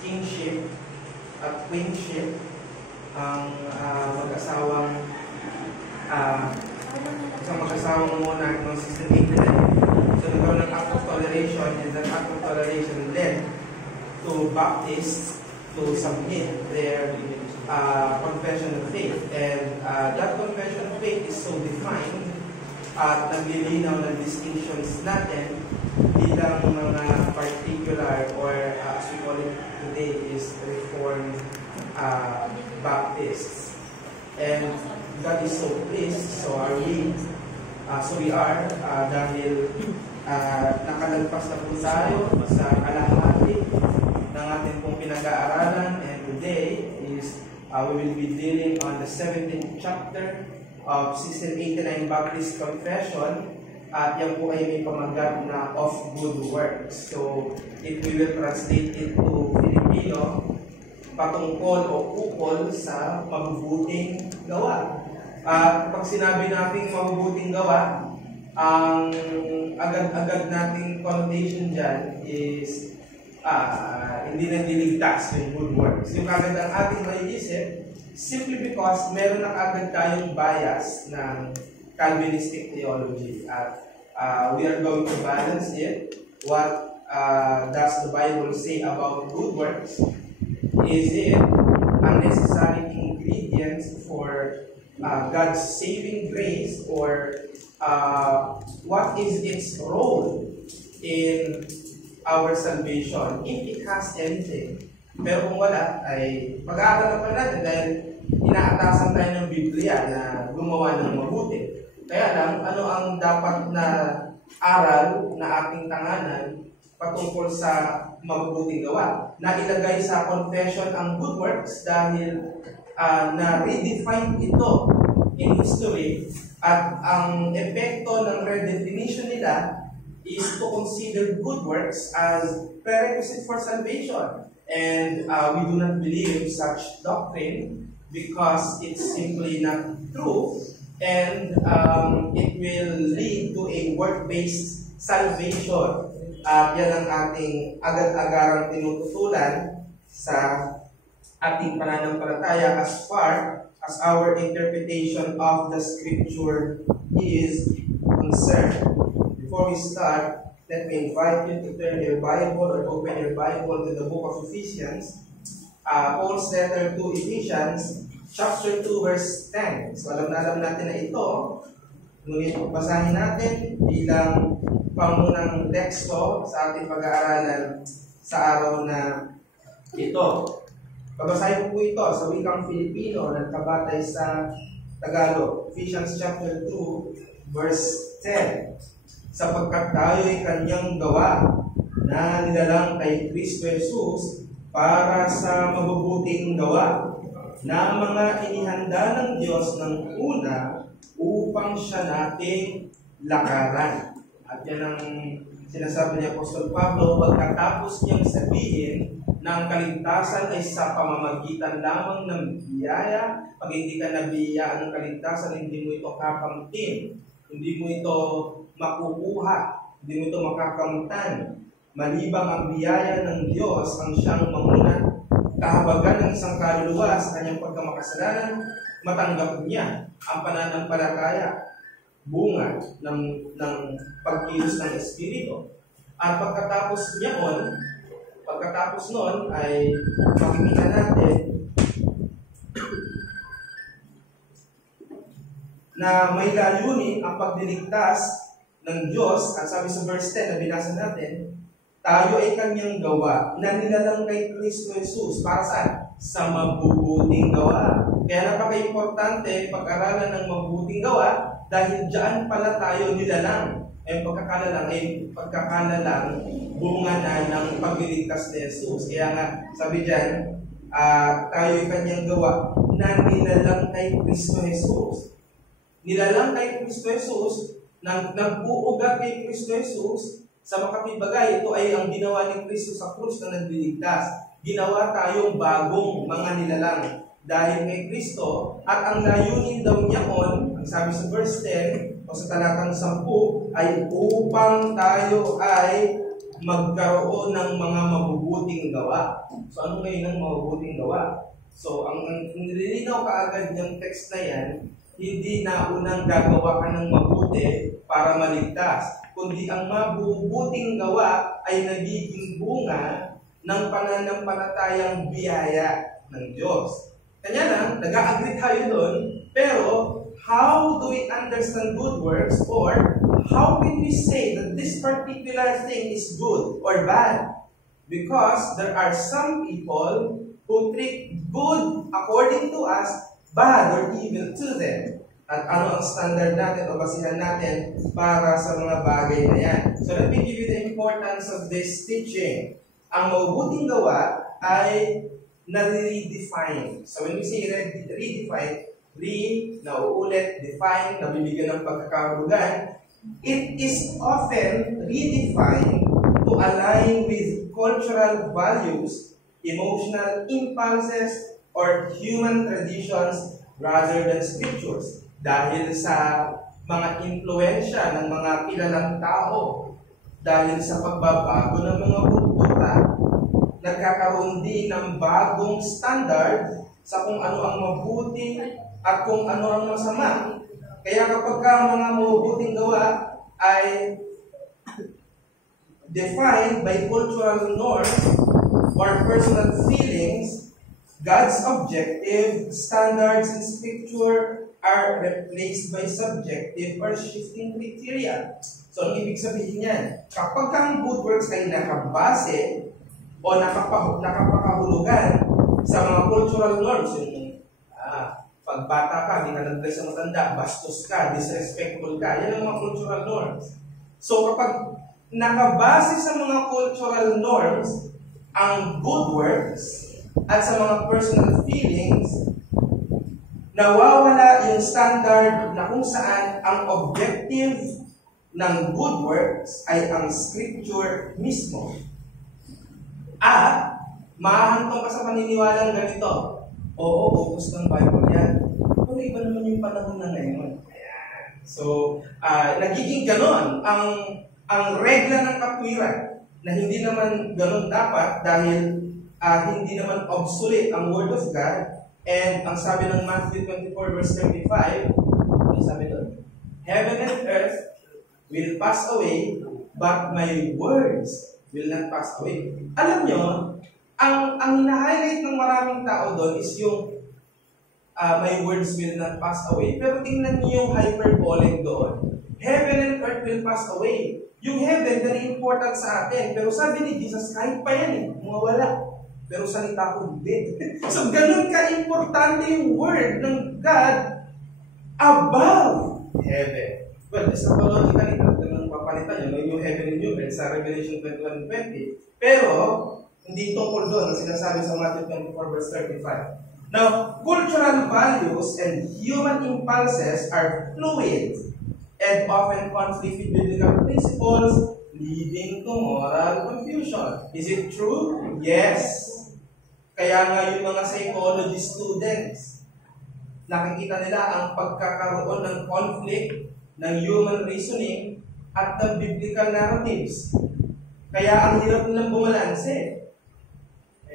kingship at queenship ang mag-asawang isang mag-asawang muna noong 1689. So nagkaroon ng act of toleration, and that act of toleration led to Baptists to submit their confession of faith, and that confession of faith is so defined at naglilinaw ng distinctions natin bilang mga particular or as we call it today is Reformed Baptists. And God is so pleased, so we are dahil nakalagpas na po tayo sa kalahati ng ating pong pinag-aaralan, and today is we will be dealing on the 17th chapter of 1689 Baptist Confession, at yan po ay may pamagat na of good works. So, if we will translate it to Filipino, patungkol o ukol sa mabubuting gawa. Pag sinabi natin mabubuting gawa, ang agad-agad nating connotation dyan is hindi na diligtas yung good works. Yung agad ang ating maiisip, simply because meron na agad tayong bias ng Calvinistic theology. At we are going to balance it. What does the Bible say about good works? Is it a necessary ingredient for God's saving grace, or what is its role in our salvation, if it has anything? Pero kung wala, ay pag-aaralan pa natin dahil inaatasan tayo ng Biblia na gumawa ng mabuti. Kaya lang, ano ang dapat na aral na ating tanganan patungkol sa mabubuting gawa? Na ilagay sa confession ang good works dahil na-redefine ito in history, at ang epekto ng redefinition nila is to consider good works as prerequisite for salvation. And we do not believe such doctrine because it's simply not true, and it will lead to a work-based salvation. Yan ang ating agad-agarang tinututulan sa ating pananampalataya as far as our interpretation of the Scripture is concerned. Before we start, let me invite you to turn your Bible or open your Bible to the book of Ephesians, Paul's letter to Ephesians, chapter 2, verse 10. So alam natin na ito, ngunit basahin natin bilang pangunang teksto sa ating pag-aaralan sa araw na ito. Babasahin po ito sa wikang Filipino na nakabatay sa Tagalog. Ephesians chapter 2, verse 10. Sapagkat tayo'y kanyang gawa na nilalang kay Kristo Jesus para sa mabubuting gawa na mga inihanda ng Diyos ng una upang siya nating lakaran. At yan ang sinasabi ni Apostol Pablo pagkatapos niyang sabihin na ang kaligtasan ay sa pamamagitan lamang ng biyaya. Pag hindi ka nabiyayaan ng kaligtasan, hindi mo ito kakamtin, hindi mo ito makukuha, hindi mo ito makakamtan. Malibang ang biyaya ng Diyos ang siyang mamuna, kahabagan ng isang kaluluwa sa kanyang pagkamakasalanan, matanggap niya ang pananampalataya, bunga ng pagkilos ng Espiritu. At pagkatapos noon ay makikita natin na may layunin ang pagliligtas ng Diyos. At sabi sa verse 10 na binasa natin, tayo ay kanyang gawa na nilalang kay Kristo Jesus. Para saan? Sa mabubuting gawa. Kaya napaka-importante pag-aralan ng mabubuting gawa dahil diyan pala tayo nilalang. Pagkakalalang bunga na ng pagliligtas ni Jesus. Kaya nga, sabi diyan, tayo ay kanyang gawa na nilalang kay Kristo Jesus. Nilalang kay Kristo Jesus, nagbuugat kay Kristo Jesus, sa makapibagay, ito ay ang ginawa ni Kristo sa krus na nagliligtas. Ginawa tayong bagong mga nilalang dahil kay Kristo, at ang layunin daw niyaon, ang sabi sa verse 10 o sa talatang 10, ay upang tayo ay magkaroon ng mga mabubuting gawa. So ano ngayon ang mabubuting gawa? So ang nililinaw kaagad ng text na yan, hindi na unang gagawa ka ng mabuti para maligtas, kundi ang mabubuting gawa ay nagiging bunga ng pananampalatayang biyaya ng Diyos. Kanya lang, nag-a-agree tayo doon, pero how do we understand good works, or how can we say that this particular thing is good or bad? Because there are some people who treat good according to us bad or evil to them. At ano ang standard natin o basihan natin para sa mga bagay na yan? So let me give you the importance of this teaching. Ang mabubuting gawa ay na-redefine. So when we say redefine, nauulit, define, nabibigyan ng pagkakahulugan, it is often redefined to align with cultural values, emotional impulses, or human traditions rather than scriptures. Dahil sa mga impluensya ng mga kilalang tao, dahil sa pagbabago ng mga kultura, nagkakaroon din ng bagong standard sa kung ano ang mabuti at kung ano ang masama. Kaya kapag mga mabubuting gawa ay defined by cultural norms or personal feelings, God's objective standards in Scripture are replaced by subjective or shifting criteria. So, ang ibig sabihin yan, kapag ang good works ay nakabase o nakapakahulugan sa mga cultural norms, yung pagbata ka, di ka nag-dress sa matanda, bastos ka, disrespectful ka, yan ang mga cultural norms. So, kapag nakabase sa mga cultural norms ang good works at sa mga personal feelings, nawawala yung standard na kung saan ang objective ng good works ay ang scripture mismo. At mahahantong ka sa paniniwalang ganito, oo, utos ng Bible yan. Pero iba naman yung panahon na ngayon. So, nagiging ganon ang regla ng katwiran na hindi naman ganon dapat dahil hindi naman obsolete ang Word of God. And ang sabi ng Matthew 24 verse 35, ano sabi doon? Heaven and earth will pass away, but my words will not pass away. Alam nyo, ang hina-highlight ng maraming tao doon is yung my words will not pass away. Pero tingnan niyo yung hyperbolic doon. Heaven and earth will pass away. Yung heaven, very important sa atin. Pero sabi ni Jesus, kahit pa yan mawala. Pero salita ko hindi. So, ganun ka-importante yung word ng God above heaven. Well, eschatologically, talagang papalitan yun. Yung heaven and yung earth sa Revelation 21:20. Pero, hindi tungkol doon ang sinasabi sa Matthew 24 verse 35. Now, cultural values and human impulses are fluid and often conflict with biblical principles, leading to moral confusion. Is it true? Yes. Kaya nga yung mga psychology students, nakikita nila ang pagkakaroon ng conflict ng human reasoning at ng biblical narratives. Kaya ang hirap nilang bumalanse.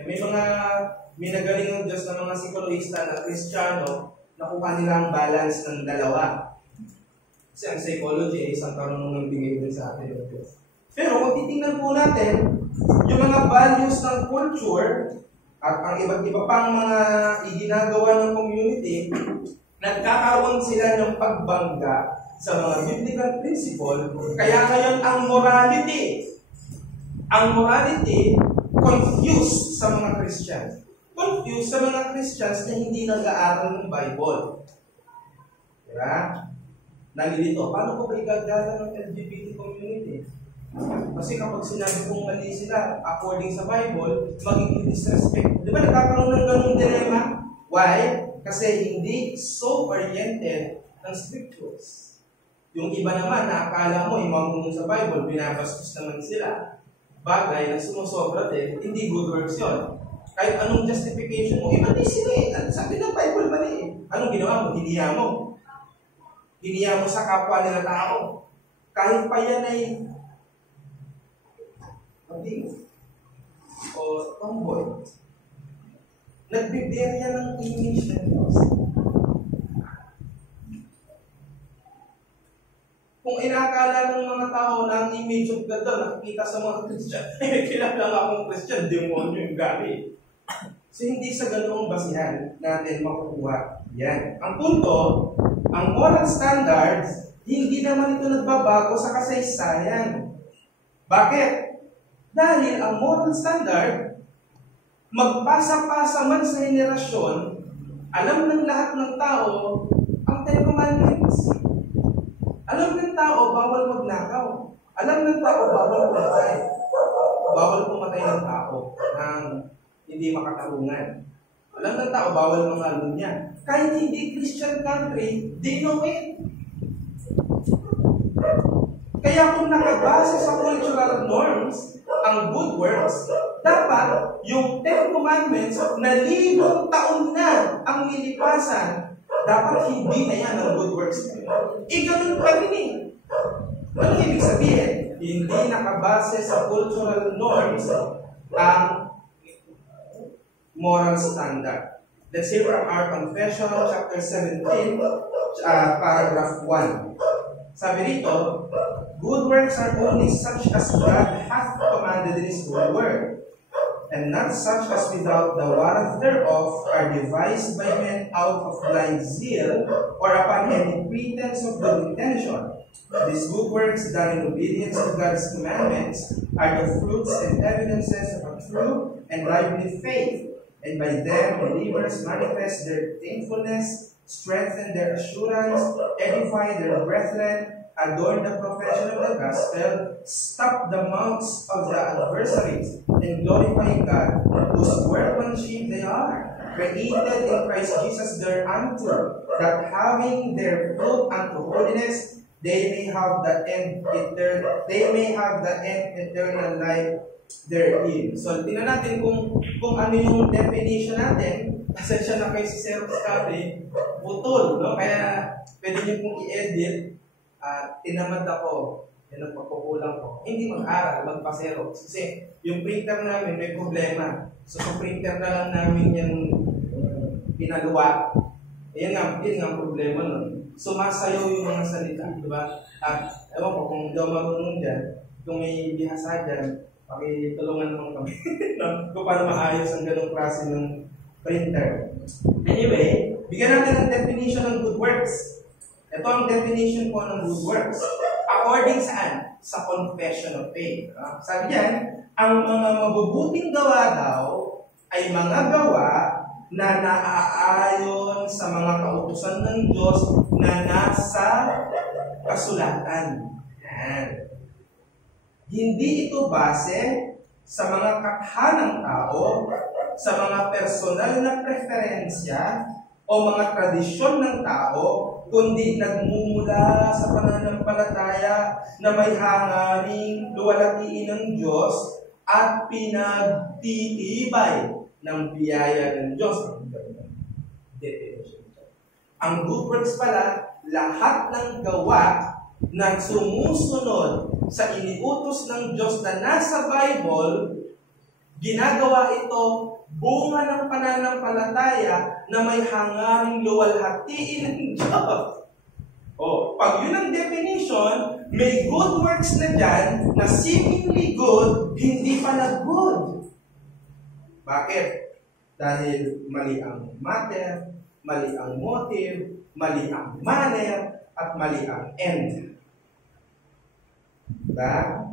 May mga minagaling ng Diyos na mga psikologista na Kristiyano, nakuha nila ang balance ng dalawa. Kasi ang psychology ay isang karunungang bigay din sa atin ng Diyos. Pero kung titingnan po natin, yung mga values ng culture at ang iba't iba pang mga iginagawa ng community, nagkakaroon sila ng pagbangga sa mga biblical principle. Kaya ngayon ang morality confused sa mga Christians. Confused sa mga Christians na hindi nag-aaral ng Bible. Diba? Nalilito, paano ko ba igagala ng LGBT community? Kasi kapag sinabi kong mali sila, according sa Bible, magiging disrespect. Di ba nagkakaroon ng ganung dilemma? Why? Kasi hindi so oriented ng scriptures. Yung iba naman na akala mo, yung mga sa Bible, binabastos naman sila. Bagay na sumusobra din, hindi good works yun. Kahit anong justification mo, mali sila eh. Sabi ng Bible, mali eh. Anong ginawa mo? Hiniya mo. Hiniya mo sa kapwa nila tao. Kahit pa yan ay o tomboy. Nagbiberya ng image ng Diyos. Kung inakala ng mga tao na ang image of God daw nakikita sa mga Christian, kilala nga akong Christian, demonyo yung gamit. So hindi sa ganoong basihan natin makukuha yan. Ang punto, ang moral standards, hindi naman ito nagbabago sa kasaysayan. Bakit? Dahil ang moral standard, magpasa-pasa man sa henerasyon, alam ng lahat ng tao ang Ten Commandments. Alam ng tao, bawal magnakaw. Alam ng tao, bawal pumatay. Bawal pumatay ng tao ng hindi makatarungan. Alam ng tao, bawal mangalunya. Kahit hindi Christian country, they know it. Kaya kung nakabase sa cultural norms, ang good works, dapat yung Ten Commandments na 1,000 taon na ang nilipasan, dapat hindi na yan ang good works. Ganun pa rin eh. Ano ibig sabihin? Hindi nakabase sa cultural norms ang moral standard. Let's hear from our confession, chapter 17, paragraph 1. Sabi rito, good works are only such as God hath commanded in His good word, and not such as without the warrant thereof are devised by men out of blind zeal or upon any pretense of good intention. These good works done in obedience to God's commandments are the fruits and evidences of a true and lively faith, and by them believers manifest their thankfulness, strengthen their assurance, edify their brethren, adorn the profession of the gospel, stop the mouths of the adversaries, and glorify God, whose workmanship they are, created in Christ Jesus thereunto, that having their fruit unto holiness, they may have the end eternal life therein. So, tingnan natin kung ano yung definition natin. Pasensya na kayo si Sir Scotty, putol, no? Kaya pwede niyo pong i-edit. Tinamad ako, yan ang pagkukulang ko. Hindi mag-aral, magpa-xerox. Kasi yung printer namin may problema. So sa printer na lang namin yung pinaluwa. Yan nga ang problema nun. Sumasayaw yung mga salita, di ba? At ewan ko, kung hindi ako marunong dyan, kung may bihasa dyan, pakitulungan naman kami kung paano maayos ang ganong klase ng printer. Anyway, bigyan natin ng definition ng good works. Ito ang definition po ng good works. According saan? Sa confession of faith. Sabi yan, ang mga mabubuting gawa daw ay mga gawa na naaayon sa mga kautusan ng Diyos na nasa kasulatan. Yan. Hindi ito base sa mga katha ng tao, sa mga personal na preferensya, o mga tradisyon ng tao, kundi nagmumula sa pananampalataya na may hangaring luwalhatiin ng Diyos at pinagtitibay ng biyaya ng Diyos. Ang good works pala, lahat ng gawa na sumusunod sa iniutos ng Diyos na nasa Bible, ginagawa ito bunga ng pananampalataya na may hangaring luwalhatiin ng Diyos. Pag yun ang definition, may good works na dyan na seemingly good, hindi pala good. Bakit? Dahil mali ang matter, mali ang motive, mali ang manner, at mali ang end. Diba?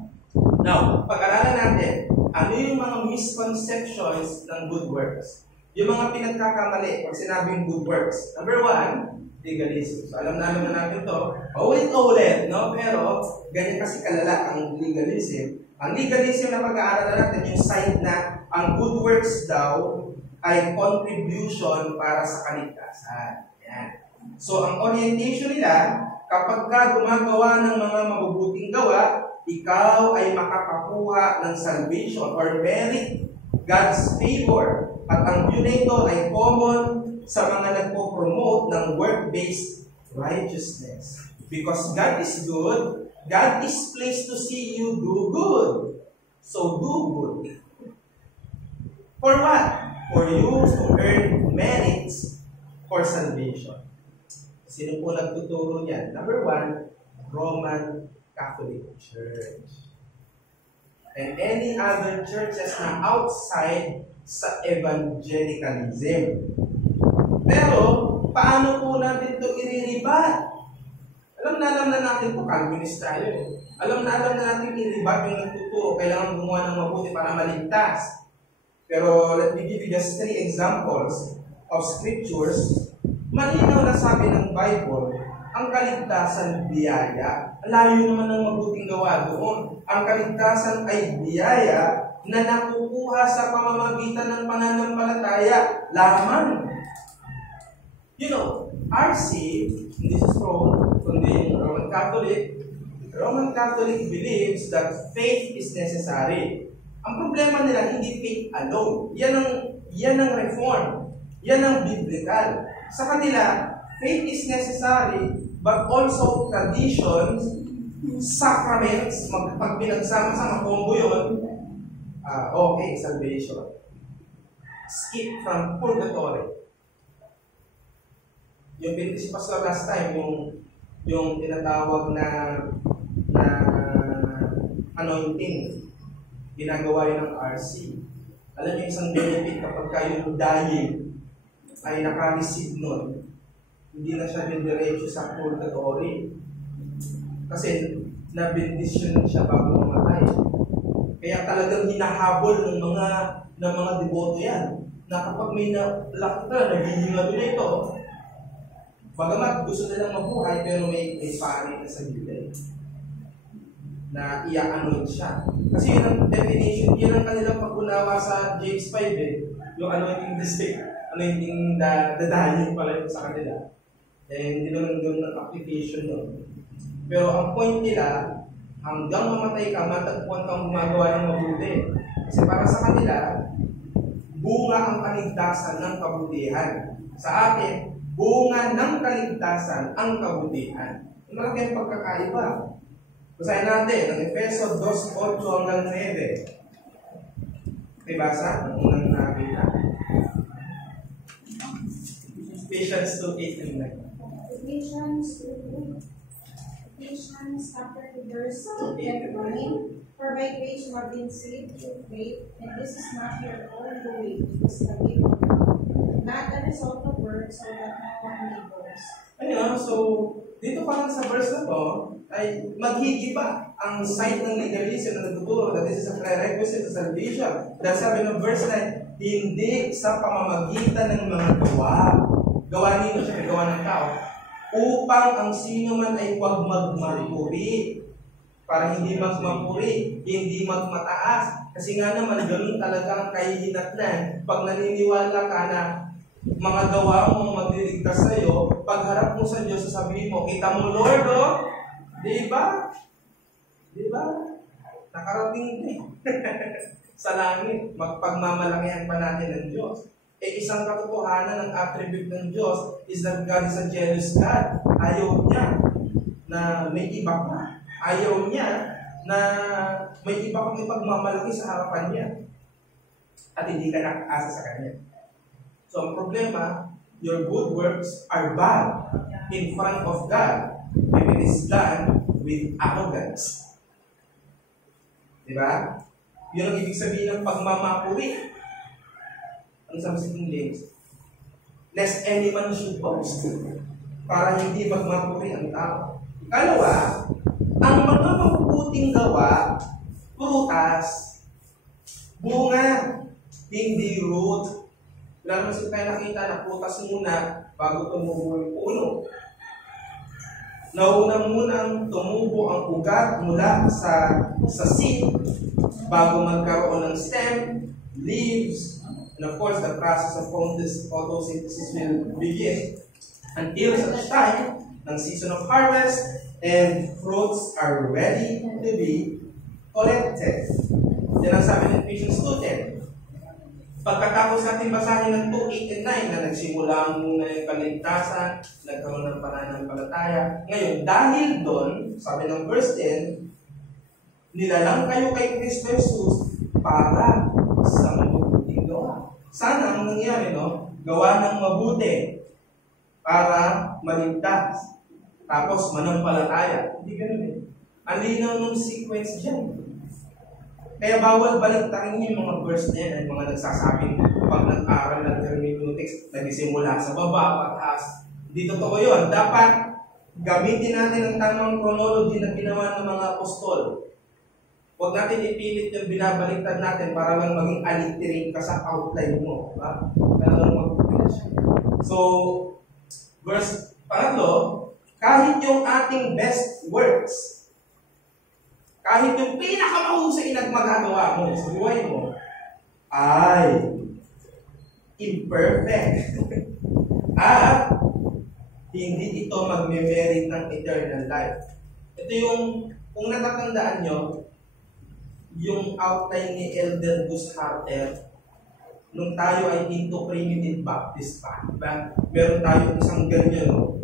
Now, pag-aralan natin, ano yung mga misconceptions ng good works? Yung mga pinagkakamali pag sinabing good works. Number 1, legalism. So, alam namin na natin ito. Ulit-ulit, no? Pero, ganyan kasi kalala ang legalism. Ang legalism na pag-aaralan natin, yung side na ang good works daw ay contribution para sa kaligtasan. Yan. So, ang orientation nila, kapag ka gumagawa ng mga mabubuting gawa, ikaw ay makapakuha ng salvation or merit God's favor. At ang view nito ay common sa mga nagpo-promote ng work-based righteousness. Because God is good, God is pleased to see you do good. So do good. For what? For you to earn merits for salvation. Sino po nagtuturo niyan? Number 1, Roman Catholic Church. And any other churches na outside sa evangelicalism. Pero, paano po natin ito iriribat? Alam na natin ito, Calvinist tayo. Alam na natin iriribat yung nagtuturo. Kailangan gumawa ng mabuti para maligtas. Pero, let me give you just 3 examples of scriptures. Malinaw na sabi ng Bible, ang kaligtasan biyaya. Layo naman ng mabuting gawa doon. Ang kaligtasan ay biyaya na nakukuha sa pamamagitan ng pananampalataya lamang. You know, RC, this is from the Roman Catholic. Roman Catholic believes that faith is necessary. Ang problema nila, hindi faith alone. Yan ang reform. Yan ang biblical. Sa kanila, faith is necessary, but also traditions, sacraments, pag pinagsama-sama, combo yun, okay, salvation. Skip from purgatory. Yung pintis pastor last time, yung tinatawag na anointing, ginagawa yun ng RC. Alam niyo isang benefit kapag kayo dying ay naka-receive nun, hindi na siya diretso sa purgatory. Kasi na-bendisyon siya bago mamatay. Kaya talagang hinahabol ng mga deboto yan. Na kapag may nalakit na, naghihinga doon ito. Bagamat gusto nilang mabuhay, pero may pari na sa gilid. Na i-anoint siya. Kasi yun ang definition, yun ang kanilang pag-unawa sa James 5 yung anointing the sick, anointing the dying pala sa kanila. Hindi naman doon ang application nun. Pero ang point nila, hanggang mamatay ka, matagpuan kang gumagawa ng mabuti. Kasi para sa kanila, bunga ang kaligtasan ng kabutihan. Sa atin, bunga ng kaligtasan ang kabutihan. Malaki ang pagkakaiba. Basahin natin, ang Efeso 2:8 hanggang 9. Okay, basa? Ang unang nakita. Ephesians 2:8 and 9. Ephesians chapter 2 verse 8 and 9. For by grace you have been saved through faith, and this is not your own doing, it is the gift of God, not a result of works, so that no one may boast. Ayun, so dito pa lang sa verse na to, ay maghigiba ang side ng legalism na nagtuturo that this is a prerequisite to salvation. Dahil sabi ng verse 9, hindi sa pamamagitan ng mga gawa. Gawa nino siya, gawa ng tao. Upang ang sino man ay huwag magmapuri. Para hindi magmapuri, hindi magmataas. Kasi nga naman, ganun talaga ang kahihinatnan. Pag naniniwala ka na mga gawa mo magliligtas sa'yo, pagharap mo sa Diyos, sasabihin mo, kita mo Lord, oh? Diba? Diba? Nakarating din. Sa langit, magpagmamalakihan pa natin ng Diyos. Isang katotohanan ng attribute ng Diyos is that God is a jealous God. Ayaw niya na may iba ka. Ayaw niya na may iba kang ipagmamalaki sa harapan niya. At hindi ka nakaasa sa Kanya. So ang problema, your good works are bad in front of God if it is done with arrogance. Diba? Yun ang ibig sabihin ng pagmamapuri. Ano sabi sa English? Lest any man should boast. Para hindi magmapuri ang tao. Ikalawa, ang mga mabubuting gawa, prutas, bunga, hindi root. Wala naman sila tayo nakita na prutas muna bago tumubo yung puno. Nauna munang tumubo ang ugat mula sa seed bago magkaroon ng stem, leaves, and of course, the process of photosynthesis will begin until such time ng season of harvest and fruits are ready to be collected. Yan ang sabi ng Ephesians 2:10. Pagkatapos natin basahin ng 2:8 and 9 na nagsimula muna yung kaligtasan, nagkaroon ng pananampalataya. Ngayon, dahil doon, sabi ng verse 10, nilalang kayo kay Kristo Jesus para sa mabubuting gawa. Sana ang nangyari, no? Gawa ng mabuti para maligtas. Tapos manampalataya. Hindi ganun eh. Ang linaw ng sequence dyan. Kaya bawal baliktarin yung mga verse na yan. Ay mga nagsasabing pag nag-aral ng hermeneutics, nagsimula sa baba, pataas. Hindi totoo yun. Dapat gamitin natin ang tamang chronology na ginawa ng mga apostol. Huwag natin ipilit yung binabaliktad natin para lang maging alliterate ka sa outline mo. Diba? Talagang mag-finish. So, verse pangatlo, kahit yung ating best works, kahit yung pinakamahusay na magagawa mo sa buhay mo, ay imperfect. At hindi ito magme-merit ng eternal life. Ito yung, kung natatandaan nyo, yung outline ni Elder Gus Harter, nung tayo ay into primitive Baptist pa, diba? Meron tayo isang ganyan, no?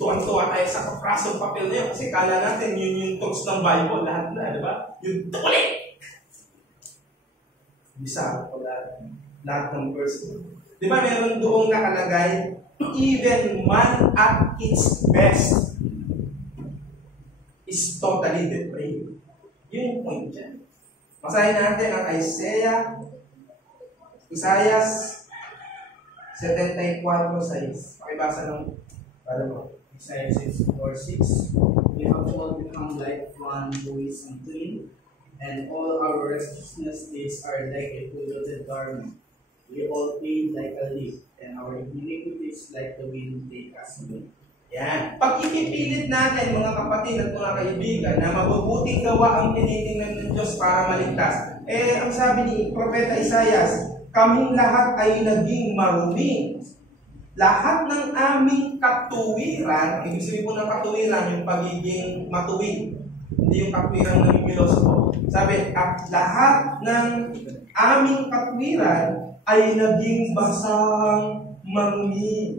Tuwan-tuwa tayo sa kaprasong papel na yun, kasi kala natin yun yung talks ng Bible, lahat na, diba? Yung tulik! Bisa, wala, lahat ng verse. Diba meron doong nakalagay, even man at its best is totally depraved. Yun yung point dyan. Masahin natin ang Isaiah 74:6. Pakibasa ng Isaiah 64:6. We have all become like one who is unclean, and all our righteousness days are like a polluted garment. We all fade like a leaf, and our iniquities like the wind take us away. yan. Pag ipipilit natin, mga kapatid at mga kaibigan, na mabubuting gawa ang tinitingnan ng Diyos para maligtas, ang sabi ni Propeta Isaias, kaming lahat ay naging marumi. Lahat ng aming katuwiran, ibig sabihin po ng katuwiran, yung pagiging matuwid. Hindi yung katuwiran ng pilosopo. Sabi, at lahat ng aming katuwiran ay naging basang marumi.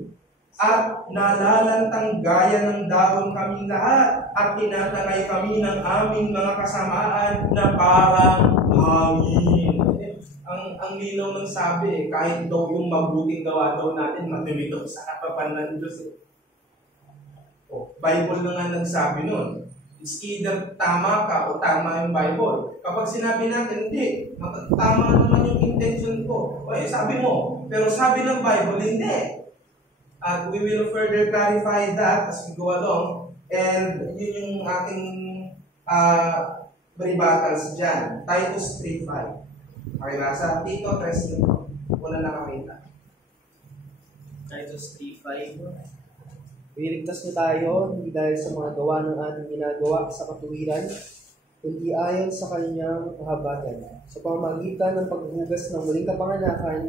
At nalalantang gaya ng daon kaming lahat at tinatangay kami ng aming mga kasamaan na parang hangin. Ang linaw ng sabi, kahit daw yung mabuting gawa daw natin, matumito sa harapan ng Diyos. Bible na nga nagsabi nun. It's either tama ka o tama yung Bible. Kapag sinabi natin, hindi, tama naman yung intention ko. Sabi mo, pero sabi ng Bible, hindi. At we will further clarify that as we go along. And yun yung ating rebuttals dyan. Titus 3:5. Okay ba? Sa Tito 3, wala nakakita. Titus 3:5. Iligtas niyo tayo, hindi dahil sa mga gawa ng ating ginagawa sa katuwiran, kundi ayon sa kanyang kahabatan, sa pamamagitan ng paghuhugas ng muling kapanganakan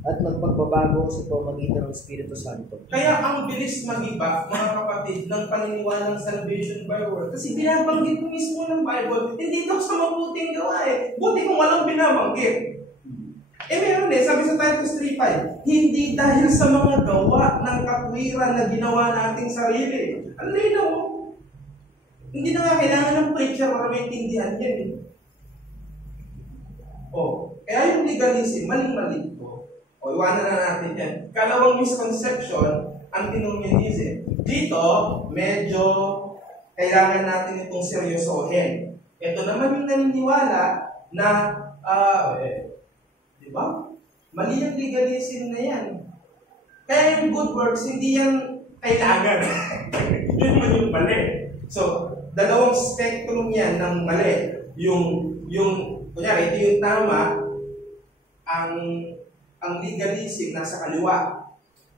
at ng pagbabago sa pamamagitan ng Espiritu Santo. Kaya ang bilis mag-iba, mga kapatid, ng paniniwalang salvation by word. Kasi binabanggit ko mismo ng Bible, hindi ito sa mabuting gawa eh. Buti kung walang binabanggit. Meron sabi sa Titus 3:5, hindi dahil sa mga gawa ng katwiran na ginawa nating sarili. Ano linaw? Hindi na nga kailangan ng preacher para maintindihan yan eh. Kaya yung legalism, maling-mali ito. Iwanan na natin yan. Kalawang misconception, antinomianism. Dito, medyo kailangan natin itong seryosohin. Ito naman yung naniniwala na, di ba? Mali yung legalism na yan. Kaya yung good works, hindi yan kailangan. Yun man yung mali. So, dalawang spectrum yan ng mali. Yung kunyari, ito yung tama, ang legalism nasa kaliwa,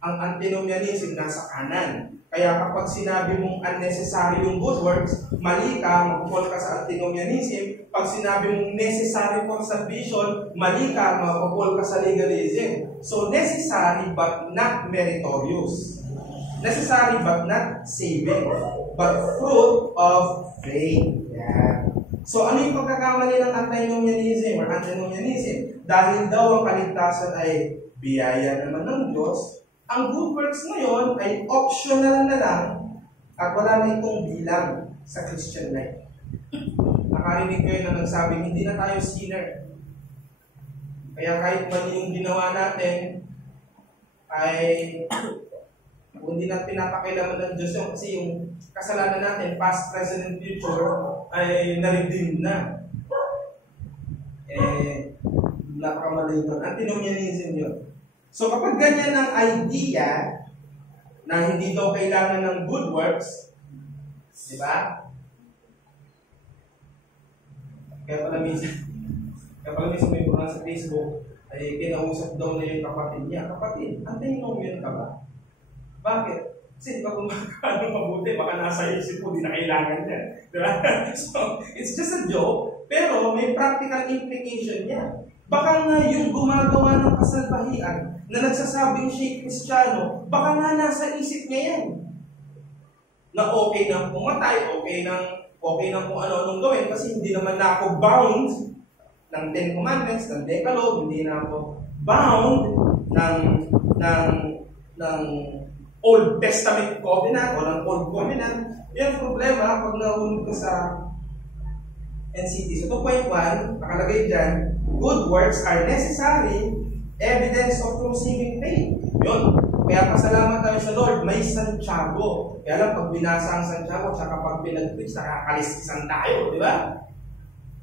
ang antinomianism nasa kanan. Kaya kapag sinabi mong unnecessary yung good works, mali ka, mag-fall ka sa antinomianism. Pag sinabi mong necessary for salvation, mali ka, mag-fall ka sa legalism. So, necessary but not meritorious. Necessary but not saving. But fruit of faith. Yeah. So, ano yung pagkakamali ng antinomianism or antinomianism? Dahil daw ang kaligtasan ay biyaya naman ng Diyos, ang good works ngayon ay optional na lang at wala na itong bilang sa Christian life. Nakarinig kayo na nagsabing, hindi na tayo sinner. Kaya kahit mali yung ginawa natin, ay kung hindi natin pinapakailaman ng Diyos yun, kasi yung kasalanan natin, past, present, and future, ay na-redeem na. Napakamali ito. Antinomianism yun. So kapag ganyan ang idea na hindi daw kailangan ng good works, di ba? Kaya pala minsan may mga sa Facebook, ay kinausap daw na yung kapatid niya. Kapatid, antinomian ka ba? Bakit? Kasi di ba kung magkano mabuti, baka nasa isip mo, di na kailangan niya. Diba? So, it's just a joke, pero may practical implication niya. Baka nga yung gumagawa ng kasalbahian na nagsasabing siya'y Kristiyano, baka nga nasa isip niya yan. Na okay nang pumatay, okay nang kung ano-anong gawin, kasi hindi naman na ako bound ng Ten Commandments, ng Decalogue, hindi na ako bound ng Old Testament Covenant o ng Old Covenant. Yan ang problema pag nahulog ka sa NCT. So 2.1, nakalagay dyan, good works are necessary evidence of receiving faith. Yun. Kaya pasalamat tayo sa Lord, may Santiago. Kaya lang, pag binasa ang Santiago, tsaka pag pinag-preach, nakakaliskisan tayo, di ba?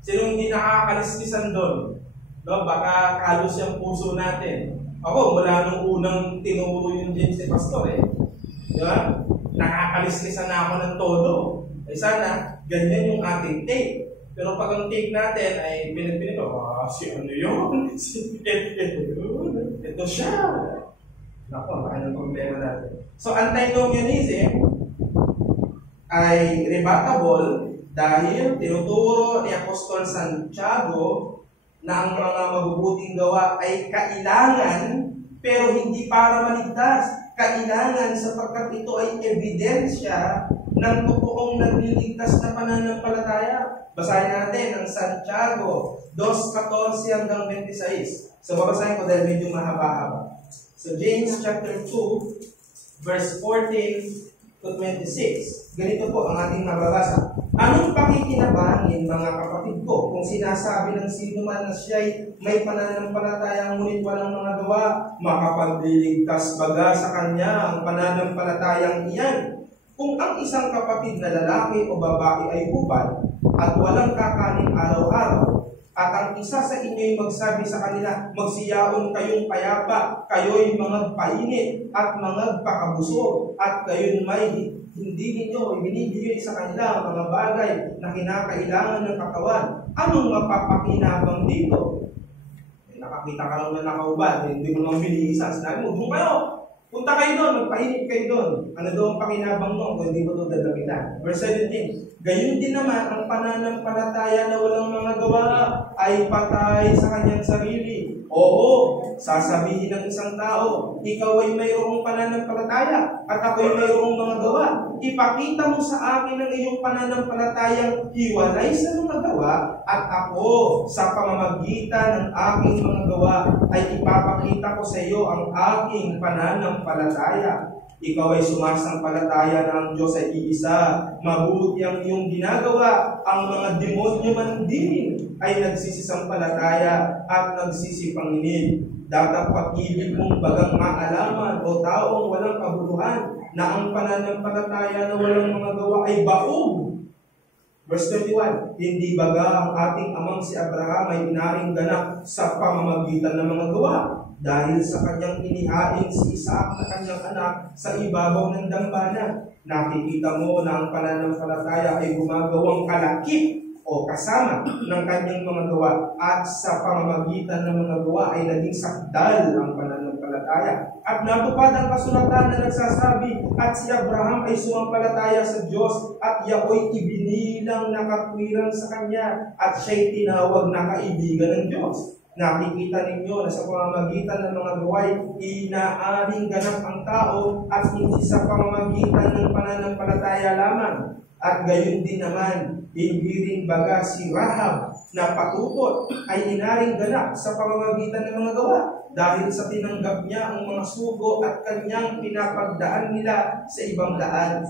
Sino hindi nakakaliskisan doon? No? Baka kalos yung puso natin. Ako, mula nung unang tinuro yung James de Pastor, di ba? Nakakaliskisan na ako ng todo. Sana, ganyan yung ating take. Pero pag ang take natin ay pinag-pinag, si ano yun? Ito siya. Naku, anong problema natin? So, antinomianism ay rebuttable dahil tinuturo ni Apostol Santiago na ang mga mabubuting gawa ay kailangan pero hindi para maligtas. Kailangan sapagkat ito ay ebidensya ng totoong nagliligtas na pananampalataya. Basahin natin ang Santiago 2:14 hanggang 26. So, babasahin ko dahil medyo mahaba-haba. So, James chapter 2, verse 14 to 26. Ganito po ang ating mababasa. Anong pakikinabangin, mga kapatid ko, kung sinasabi ng sino man na siya'y may pananampalataya ngunit walang mga gawa, makapagliligtas baga sa kanya ang pananampalatayang iyan? Kung ang isang kapatid na lalaki o babae ay hubad at walang kakanin araw-araw, at ang isa sa inyo'y magsabi sa kanila, magsiyaon kayong payapa, kayo'y mga painit at mga pakabusog, at kayo'y may hindi ninyo ibinibigay sa kanila mga bagay na kinakailangan ng katawan. Anong mapapakinabang dito? Nakakita ka lang na nakahubad, hindi mo naman binihisan. Sinabi mo, doon kayo! Punta kayo doon, magpainit kayo doon. Ano doon ang pakinabang mo kung hindi mo doon dadamitan? Verse 17, gayon din naman ang pananampalataya na walang mga gawa ay patay sa kanyang sarili. Oo, sasabihin ng isang tao, ikaw ay mayroong pananampalataya at ako ay mayroong mga gawa. Ipakita mo sa akin ang iyong pananampalatayang hiwalay sa mga gawa at ako sa pamamagitan ng aking mga gawa ay ipapakita ko sa iyo ang aking pananampalataya. Ikaw ay sumasampalataya na ang Diyos ay iisa. Mabuti ang iyong ginagawa. Ang mga demonyo man din ay nagsisisampalataya at nagsisipangilid. Dapat pag-ibig mong bagang maalaman o taong walang kabuluhan na ang pananampalataya na walang mga gawa ay baog. Verse 21, hindi baga ang ating amang si Abraham ay inaring ganap sa pamamagitan ng mga gawa dahil sa kanyang inihain si Isaac na kanyang anak sa ibabaw ng dambana. Nakikita mo na ang pananampalataya ay gumagawang kalakip o kasama ng kanyang mga gawa at sa pamamagitan ng mga gawa ay naging sakdal ang pananampalataya. At natupad ang kasulatan na nagsasabi at si Abraham ay sumampalataya sa Diyos at yaoy ibinilang na katwiran sa kanya at siya'y tinawag na kaibigan ng Diyos. Nakikita ninyo na sa pamamagitan ng mga gaway, inaaring ganap ang tao at hindi sa pamamagitan ng pananampalataya lamang. At gayon din naman, hindi rin baga si Rahab na patupot ay inaring ganap sa pamamagitan ng mga gawa dahil sa tinanggap niya ang mga sugo at kanyang pinapagdaan nila sa ibang daan.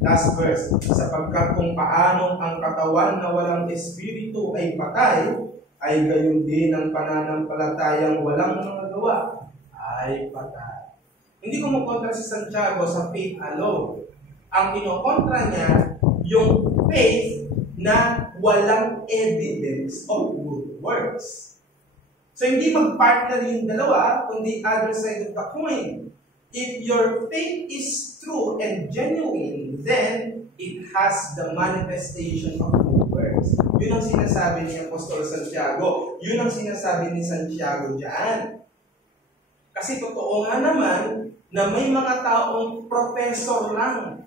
Last verse, sapagkat kung paano ang katawan na walang espiritu ay patay, ay gayon din ang pananampalatayang walang mga gawa ay patay. Hindi kumukontra si Santiago sa faith alone. Ang kinokontra niya, yung faith na walang evidence of good works. So, hindi mag-partner yung dalawa, kundi other side of the coin. If your faith is true and genuine, then it has the manifestation of good works. Yun ang sinasabi ni Apostol Santiago. Yun ang sinasabi ni Santiago dyan. Kasi totoo nga naman na may mga taong professor lang.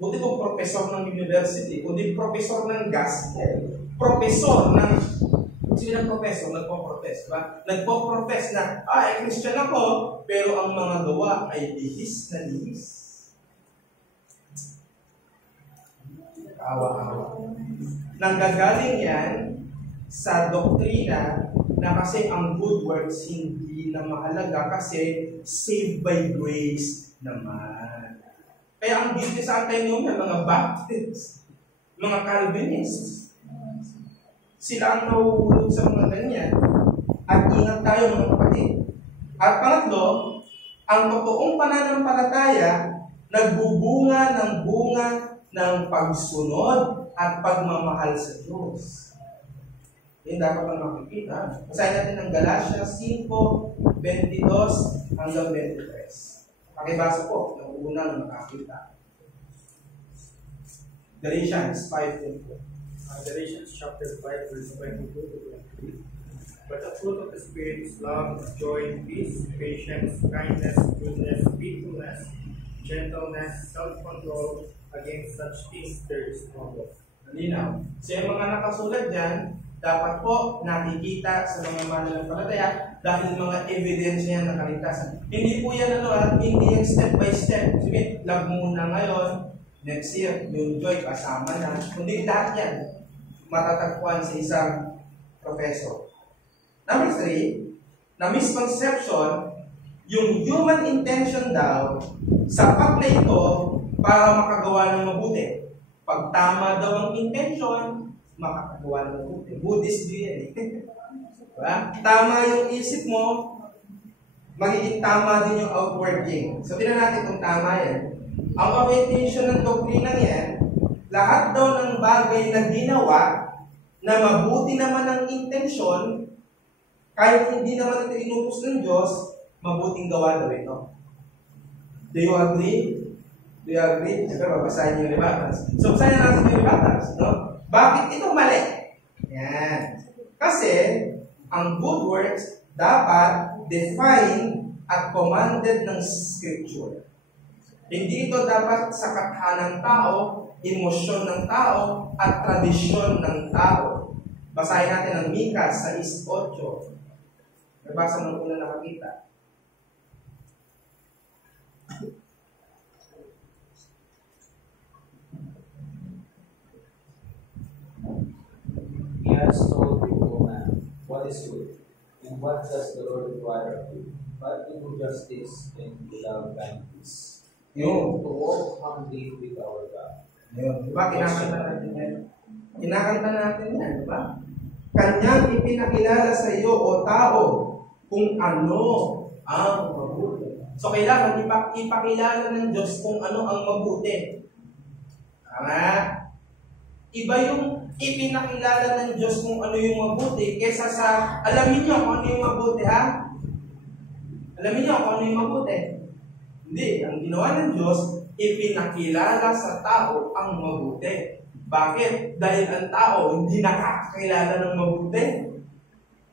Buti kung professor ng university, kundi professor ng gospel. Professor ng sino ng professor? Nagpo-profess, ba? Nagpo-profess na, Christian ako, pero ang mga gawa ay lihis na lihis. Awa-awa. Nanggagaling yan sa doktrina na kasi ang good works hindi na mahalaga kasi saved by grace naman. Kaya ang guilty sa atin nung mga Baptists, mga Calvinists, sila ang nahuhulog sa mga ganyan. At ingat tayo mga kapatid. At pangatlo, ang totoong pananampalataya nagbubunga ng bunga ng pagsunod at pagmamahal sa Diyos. Yan dapat ang makikita. Basahin natin ng Galatia 5:22 hanggang 23. Pakibasa po ng unang makakita. Galatians 5:22. Galatians chapter 5, verse 22 to 23. But the fruit of the Spirit is love, joy, peace, patience, kindness, goodness, faithfulness, gentleness, self-control. Against such things there is no law. Malinaw. So yung mga nakasulat dyan, dapat po nakikita sa mga mananampalataya dahil mga evidence yan ng kaligtasan. Hindi po yan hindi yan step by step. Sige, love muna ngayon, next year, yung joy kasama na. Kundi lahat yan matatagpuan sa isang professor. Number 3, na misconception, yung human intention daw, sapat na ito para makagawa ng mabuti. Pag tama daw ang intention, makakagawa ng mabuti. Buddhist view yan eh. Diba? Tama yung isip mo, magiging tama din yung outworking. Sabihin na natin kung tama yan. Ang orientation ng doktrina yan, lahat daw ng bagay na ginawa na mabuti naman ang intensyon, kahit hindi naman ito inupos ng Diyos, mabuting gawa daw ito. Do you agree? Do you agree? Siyempre, babasahin yung rebattas. So, basahin na natin yung rebattas. No? Bakit ito mali? Yan. Kasi, ang good works dapat defined at commanded ng Scripture. Hindi ito dapat sa katha ng tao, emosyon ng tao, at tradisyon ng tao. Basahin natin ang Mika 6:8. Nabasa ng una nakakita. He has told you, O man, what is good, and what does the Lord require of you, but to do justice and to love kindness, and to walk humbly with our God. Yun. Diba? Kinakanta natin yan. Kinakanta natin yan, diba? Kanyang ipinakilala sa iyo, o tao, kung ano ang mabuti. So, kailangan ipakilala ng Diyos kung ano ang mabuti. Tama? Iba yung ipinakilala ng Diyos kung ano yung mabuti kesa sa alamin nyo kung ano yung mabuti, ha? Alamin nyo kung ano yung mabuti. Hindi. Ang ginawa ng Diyos, ipinakilala sa tao ang mabuti. Bakit? Dahil ang tao hindi nakakakilala ng mabuti.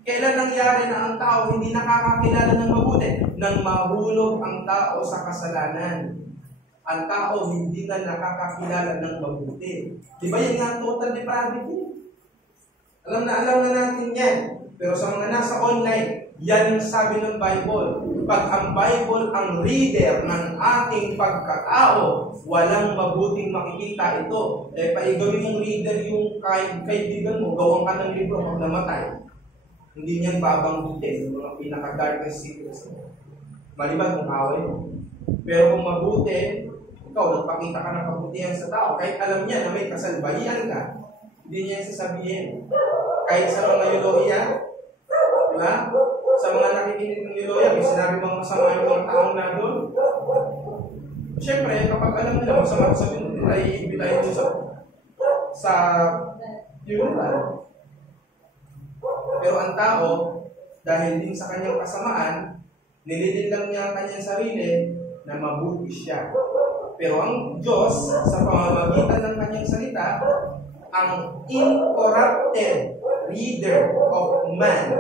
Kailan nangyari na ang tao hindi nakakakilala ng mabuti? Nang mahulog ang tao sa kasalanan. Ang tao hindi na nakakakilala ng mabuti. Di ba yan nga total depravity? Alam na natin yan. Pero sa mga nasa online, yan ang sabi ng Bible. Pag ang Bible ang reader ng ating pagkatao, walang mabuting makikita ito. Paigawin mong reader yung kaibigan mo, gawan ka ng libro pag namatay. Hindi niyan babanggutin yung mga pinaka-darkest secrets mo. Maliban kung away mo. Pero kung mabuti, ikaw, nagpakita ka ng kabutihan sa tao, kahit alam niya na may kasalbahian ka, hindi niya sasabihin. Kahit sa mga Yuloya, di ba? Sa mga nakikinig ng Yuloya, may sinabi bang masama yung mga taong na doon? Siyempre, kapag alam nila, masama sabihin nila, ay ibitayin mo sa Yuloya. Pero ang tao, dahil din sa kanyang kasamaan, nililin lang niya ang kanyang sarili na mabuti siya. Pero ang Diyos, sa pamamagitan ng kanyang salita, ang incorrupted leader of man.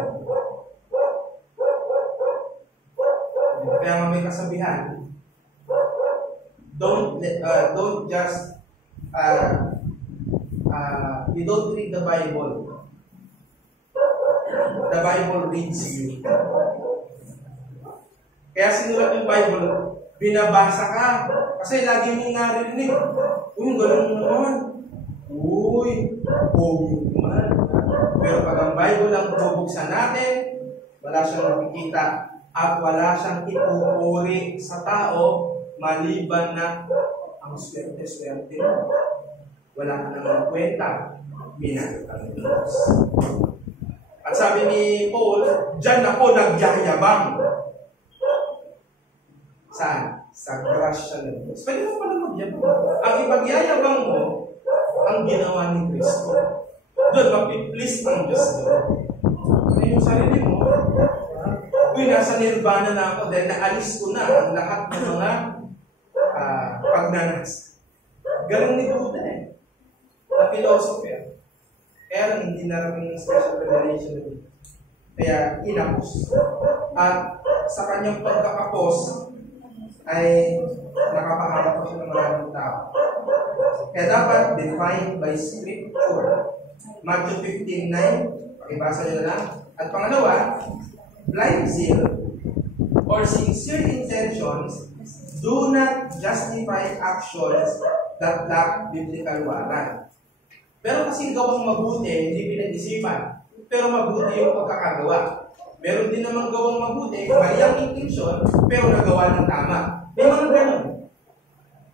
Kaya nga may kasabihan, you don't read the Bible. The Bible reads you. Kaya sinulat yung Bible, binabasa ka. Kasi lagi mong narinig. Uy, ganun naman. Uy, pogi naman. Pero pag ang Bible ang bubuksan natin, wala siyang nakikita at wala siyang ipupuri sa tao maliban na ang swerte-swerte mo. Wala ka naman kwenta. Minahal ka ng Diyos. At sabi ni Paul, diyan ako nagyayabang. Saan? Sa grasya ng Diyos. Pwede mo pala magyabang. Ang ipagyayabang mo, ang ginawa ni Kristo. Doon, mapiplease ang Diyos doon. Ano yung sarili mo? Uy, nasa nirvana na ako dahil naalis ko na ang lahat ng mga pagnanas. Galing ni Buddha eh. Na philosopher. Kaya hindi narating ng special revelation na dito. Kaya inapos. At sa kanyang pagkakapos, ay nakapaharap ko siya ng maraming tao. Kaya dapat defined by Scripture. Matthew 15:9, pakibasa nyo na lang. At pangalawa, blind zeal or sincere intentions do not justify actions that lack biblical warrant. Pero kasi gawang mabuti, hindi pinag-isipan. Pero mabuti yung pagkakagawa. Meron din namang gawang mabuti, mali ang intention, pero nagawa ng tama. May mga ganun.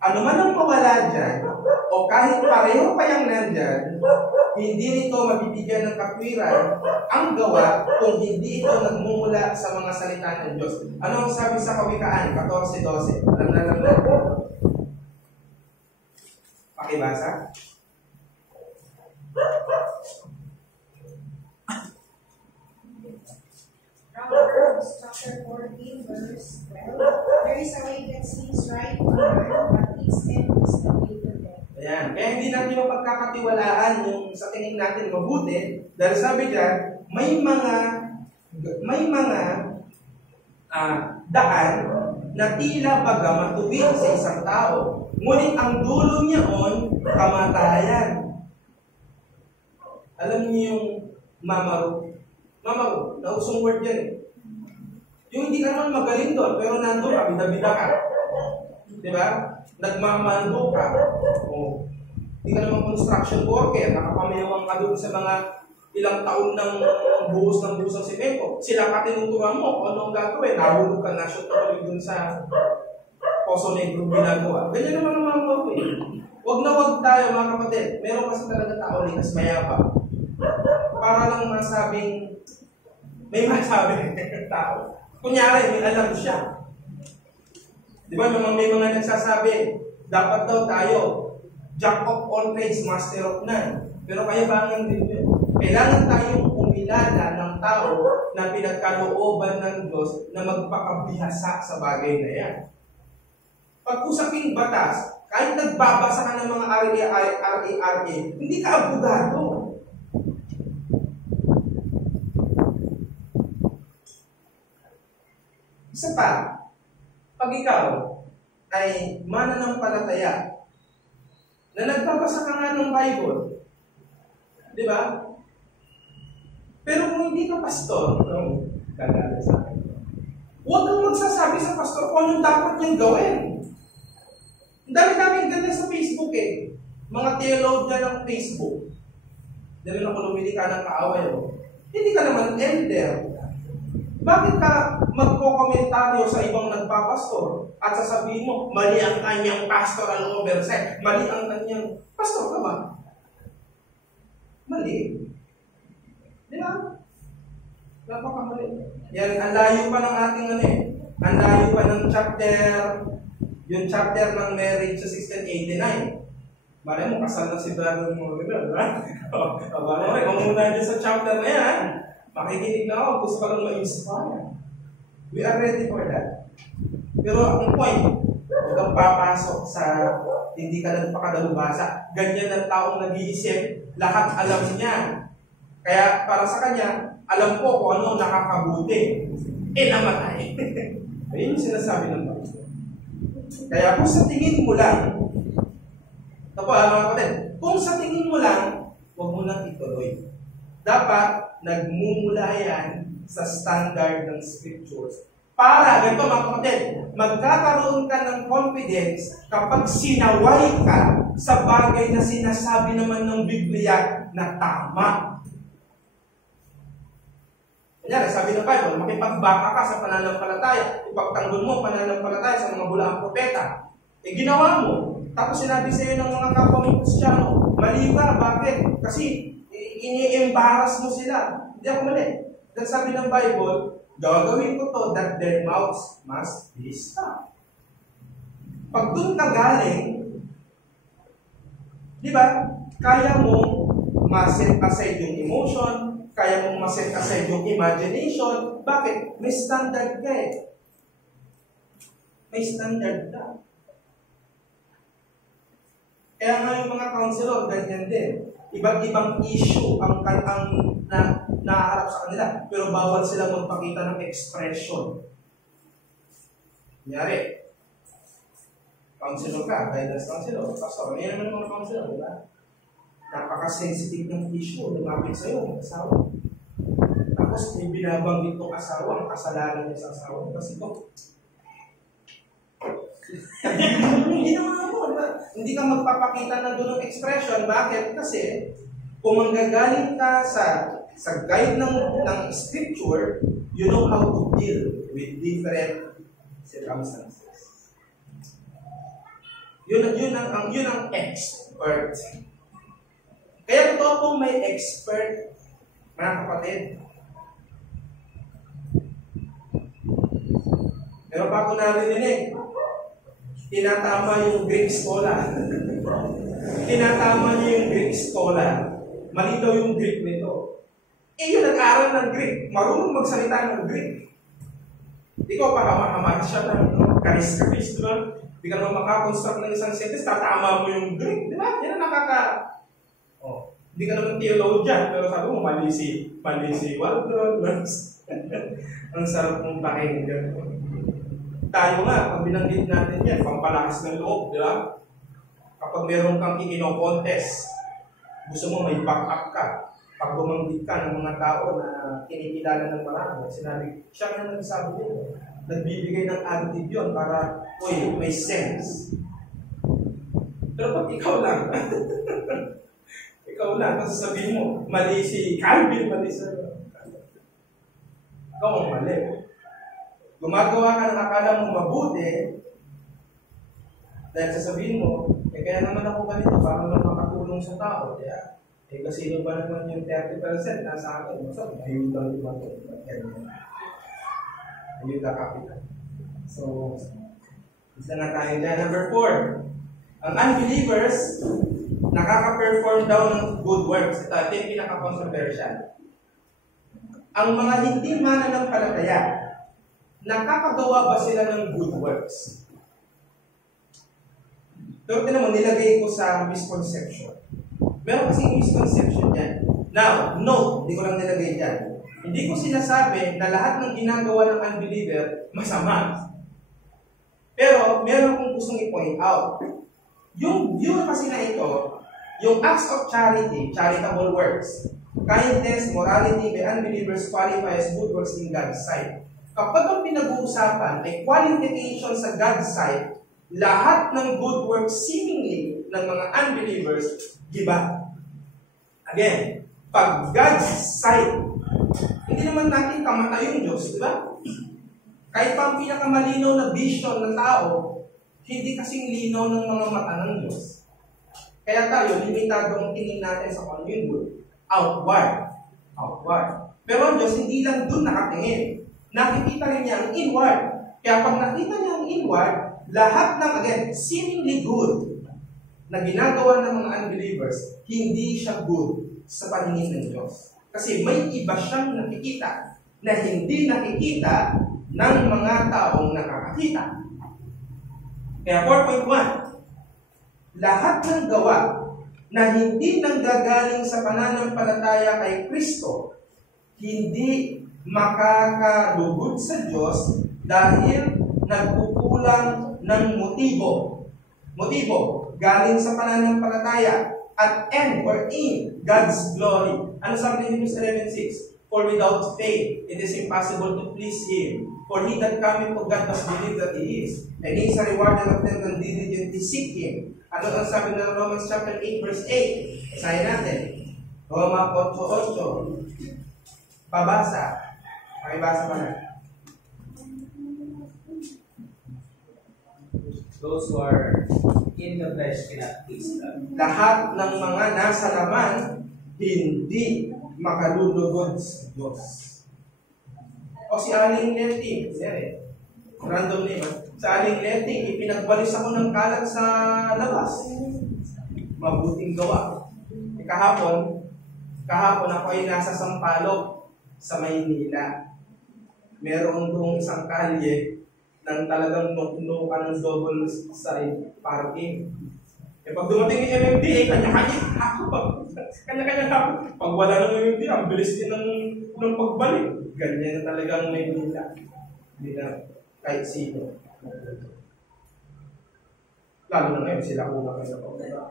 Ano man ang mawala dyan, o kahit pareho pa yung nandyan, hindi nito mabibigyan ng katwiran ang gawa kung hindi ito nagmumula sa mga salita ng Diyos. Ano ang sabi sa Kawikaan 14:12? Alam na lang natin. Pakibasa. Proverbs chapter 14, verse 12. There is a way that seems right to man, but its end is the way to death. Ayan. Kaya hindi natin mapagkakatiwalaan yung sa tingin natin mabuti dahil sabi dyan, may mga daan na tila baga matuwid sa isang tao. Ngunit ang dulo niyaon, kamatayan. Alam niyo yung mamaro? Mamaro, nausong word yan eh. Yung hindi ka naman magaling doon, pero nandun ka, bida-bida ka. Diba? Nagmamando ka. O, hindi ka naman construction worker, nakapamayawang ka doon sa mga ilang taon ng buhos ng simento. Sila ka tinuturuan mo, ano ang gagawin? Nahulog ka na, shoot ka doon sa Poso Negro ginagawa. Ganyan naman ang mga gawin. Huwag na huwag tayo mga kapatid. Meron kasi talaga tao likas mayabang. Para lang masabing, may masabi ng tao. Kunyari, may alam siya. Di ba, may mga nagsasabi, dapat daw tayo, jack of all trades, master of none. Pero kayabangan din yun. Kailangan tayong umilala ng tao na pinagkalooban ng Diyos na magpakabihasa sa bagay na yan. Pag usaping batas, kahit nagbabasa ka ng mga RA, hindi ka abogado. Isa pa, pag ikaw ay mananampalataya na nagbabasa ka nga ng Bible, di ba? Pero kung hindi ka pastor, kagala sa akin. Huwag kang magsasabi sa pastor kung anong dapat niyang gawin. Ang dami-daming ganda sa Facebook eh. Mga theologian ng Facebook. Dahil na kung lumili ka ng kaaway mo, hindi ka naman elder. Bakit ka magko-komentaryo sa ibang nagpapastor at sasabihin mo, mali ang kanyang pastoral oversight, mali ang kanyang pastor ka ba? Mali. Di ba? Napakamali. Yan, ang layo pa ng ating ano eh. Ang layo pa ng yung chapter ng marriage sa 1689. Malay mo, kasal na si Brother Morgan, diba? Malay mo, kung muna dyan sa chapter na yan, makikinig na ako, gusto ka lang ma-inspire. We are ready for that. Pero ang point, huwag kang papasok sa hindi ka nagpakadalubasa. Ganyan ang taong nag-iisip, lahat alam niya. Kaya para sa kanya, alam ko kung ano nakakabuti. Namatay. Ayun yung sinasabi ng Bible. Kaya kung sa tingin mo lang, ito po, mga kapatid, kung sa tingin mo lang, huwag mo nang ituloy. Dapat nagmumula yan sa standard ng scriptures. Para, ganito mga kapatid, magkakaroon ka ng confidence kapag sinaway ka sa bagay na sinasabi naman ng Biblia na tama. Kanyari, sabi ng Bible, makipagbaka ka sa pananampalataya, ipagtanggol mo pananampalataya sa mga bulaang propeta. Ginawa mo. Tapos sinabi sa iyo ng mga kapwa mong Kristiyano, mali ka, bakit? Kasi ini-embarrass mo sila. Hindi ako mali. Dahil sabi ng Bible, gagawin ko to that their mouths must be stopped. Pag doon ka galing, di ba, kaya mong ma-set aside yung emotion, kaya mong ma-set aside yung imagination. Bakit? May standard ka eh. May standard ka. Kaya nga yung mga counselor, ganyan din. Iba't-ibang issue ang naaharap sa kanila, pero bawal sila magpakita ng expression. Kunyari, counselor ka, guidance counselor, pastor, yan naman mga counselor, di ba? Napaka-sensitive ng issue, lumapit sa'yo, ang asawa. Tapos may binabanggit ng asawa, ang kasalanan niya sa asawa, kasi ito, hindi ka magpapakita ng doon ng expression. Bakit? Kasi kung manggagaling ka sa guide ng scripture, you know how to deal with different circumstances. Yun ang expert. Kaya totoo pong may expert, mga kapatid. Pero bago narinig, tinatama yung Greek scholar. Tinatama niyo yung Greek scholar. Mali daw yung Greek nito. Yun nag-aaral ng Greek. Marunong magsalita ng Greek. Ikaw pa hama-hama siya ng karis-karis, di ba? Hindi ka naman makakonstruct ng isang sentence, tatama mo yung Greek, di ba? Yan ang hindi ka naman theologian, pero sabi mo, mali si Waldron. Ang sarap mong pakinggan. Tayo nga, pag binanggit natin yan, pampalakas ng loob, di ba? Kapag meron kang ikino-contest, gusto mo may back-up ka. Pag bumanggit ka ng mga tao na kinikilala ng marami, sinabi, siya nga nagsabi nito. Nagbibigay ng additive yun para, may sense. Pero pag ikaw lang, tapos sabihin mo, mali si Calvin, mali sa... Ikaw ang mali. Gumagawa ka ng akala mo mabuti, dahil sasabihin mo, kaya naman ako ganito, para lang makatulong sa tao. Kaya, kasi sino ba naman yung 30% nasa akin? Masabi, ayuda yung mga ito. Ayuda capital. So, isa na tayo dyan. Number 4. Ang unbelievers, nakaka-perform daw ng good works. Ito yung pinaka-controversial. Ang mga hindi mananampalataya, nakakagawa ba sila ng good works? Pero tinan mo, nilagay ko sa misconception. Meron kasing misconception yan. Now, note, hindi ko lang nilagay dyan. Hindi ko sinasabi na lahat ng ginagawa ng unbeliever masama. Pero, meron akong gustong i-point out. Yung view kasi na ito, yung acts of charity, charitable works, kindness, morality by unbelievers qualify as good works in God's sight. Kapag ang pinag-uusapan ay qualification sa God's sight, lahat ng good works seemingly ng mga unbelievers, giba. Again, pag God's sight, hindi naman natin kamatay yung Diyos, di ba? Kahit pa ang pinakamalinaw na vision ng tao, hindi kasing linaw ng mga mata ng Diyos. Kaya tayo, limitado ang tingin natin sa kung yung good, outward. outward. Pero ang Diyos hindi lang dun nakatingin. Nakikita rin niya ang inward. Kaya pag nakita niya ang inward, lahat ng, again, seemingly good na ginagawa ng mga unbelievers, hindi siya good sa paningin ng Diyos. Kasi may iba siyang nakikita na hindi nakikita ng mga taong nakakakita. Kaya 4.1, lahat ng gawa na hindi nanggagaling sa pananampalataya kay Kristo, hindi makakalugod sa Diyos dahil nagkukulang ng motibo. Motibo, galing sa pananampalataya at end or in God's glory. Ano sabi ni Hebrews 11:6? For without faith, it is impossible to please Him. For he that cometh to God must believe that He is. And He is a rewarder of them that diligently seek Him. Ano ang sabi ng Romans chapter 8, verse 8? Basahin natin. Roma 8:8. Pabasa. Pakibasa pa na. Those who are in the flesh cannot please God. Lahat ng mga nasa laman, hindi makalulugod sa Diyos. O si Aling Letty, random name, sa Aling Letty, ipinagwalis ako ng kalat sa labas. Mabuting gawa. Kahapon ako ay nasa Sampaloc, sa Maynila. Merong doong isang kalye nang talagang nukan ng double side parking. Pag dumating yung MMDA, kanya-kanya ako. Kanya-kanya ako. Pag wala ng MMDA, ang bilis din ng pagbalik. Ganyan na talagang Maynila. Hindi na kahit sino. Lalo na ngayon, sila una kayo na.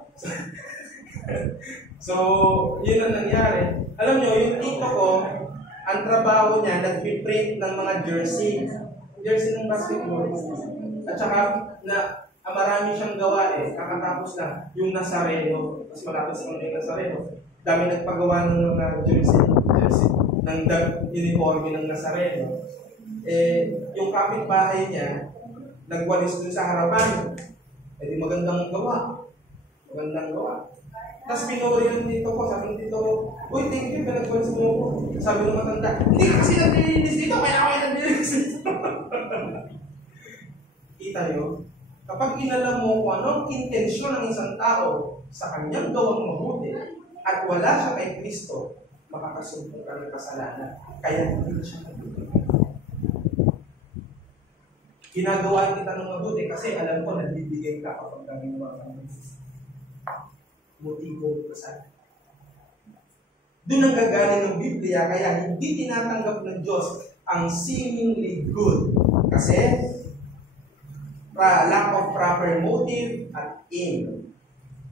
So, yun ang nangyari. Alam nyo, yung tito ko, ang trabaho niya, nag-print ng mga jersey ng basketball. At saka, marami siyang gawa kakatapos na yung Nazareno. Mas malapit sa mga yung Nazareno. Dami nagpagawa ng mga jersey ng uniforme ng Nazareno. Yung kapitbahay niya, nagwalis dun sa harapan. Di magandang gawa. Tapos pinuri yung dito ko, sabi ng dito ko, uy, thank you, pinagwalis mo ko. Sabi ng matanda, hindi ka kasi naglilinis dito, kaya ako naglilinis dito. Kita nyo? Kapag inalam mo kung anong intensyon ng isang tao sa kanyang gawang mabuti at wala siya kay Kristo, makakasumpong ka ng kasalanan. Kaya hindi siya mabuti. Ginagawa kita ng mabuti kasi alam ko nagbibigay ka kapag ginawa ka ng motibo ka sana. Doon ang gagaling ng Biblia, kaya hindi tinatanggap ng Diyos ang seemingly good. Kasi lack of proper motive at aim.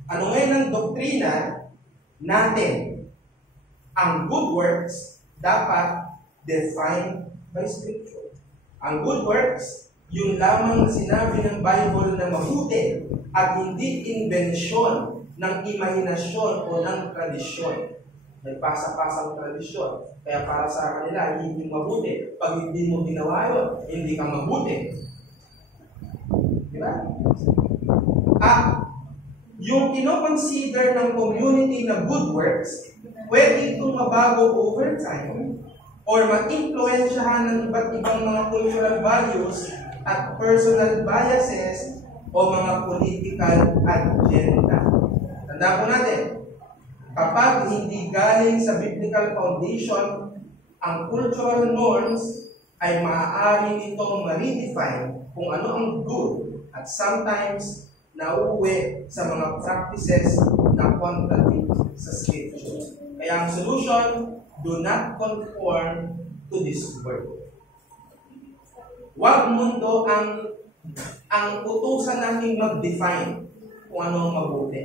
Ano ngayon ang doktrina natin? Ang good works dapat defined by Scripture. Ang good works, yung lamang sinabi ng Bible na mabuti at hindi inbensyon ng imahinasyon o ng tradisyon. Nagpasa-pasang tradisyon. Kaya para sa kanila, hindi mabuti. Pag hindi mo ginawa yun, hindi ka mabuti. Diba? Yung kinoconsider ng community na good works, pwede itong mabago over time or ma-influensyahan ng iba't ibang mga cultural values at personal biases o mga political agenda. Tanda po natin, kapag hindi galing sa biblical foundation, ang cultural norms ay maaari nitong ma-redefine kung ano ang good at sometimes nauuwi sa mga practices na contradict sa Scripture. Kaya ang solution, do not conform to this world. Huwag mundo ang utusan natin mag-define kung ano ang mabuti.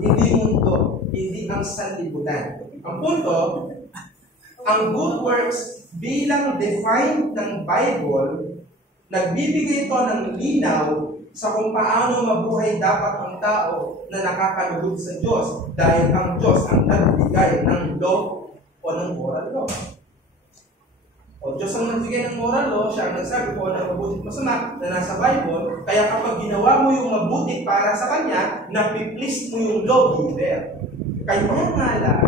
Hindi mundo, hindi ang sanlibutan. Ang punto, ang good works bilang defined ng Bible, nagbibigay ito ng linaw sa kung paano mabuhay dapat ang tao na nakakalugod sa Diyos dahil ang Diyos ang nagbigay ng law o ng moral law. O Diyos ang nagbigay ng moral law, siya ang nagsabi ko na mabuti at masama na nasa Bible, kaya kapag ginawa mo yung mabuti para sa Kanya, napiplease mo yung lawgiver. Kaya nga lang,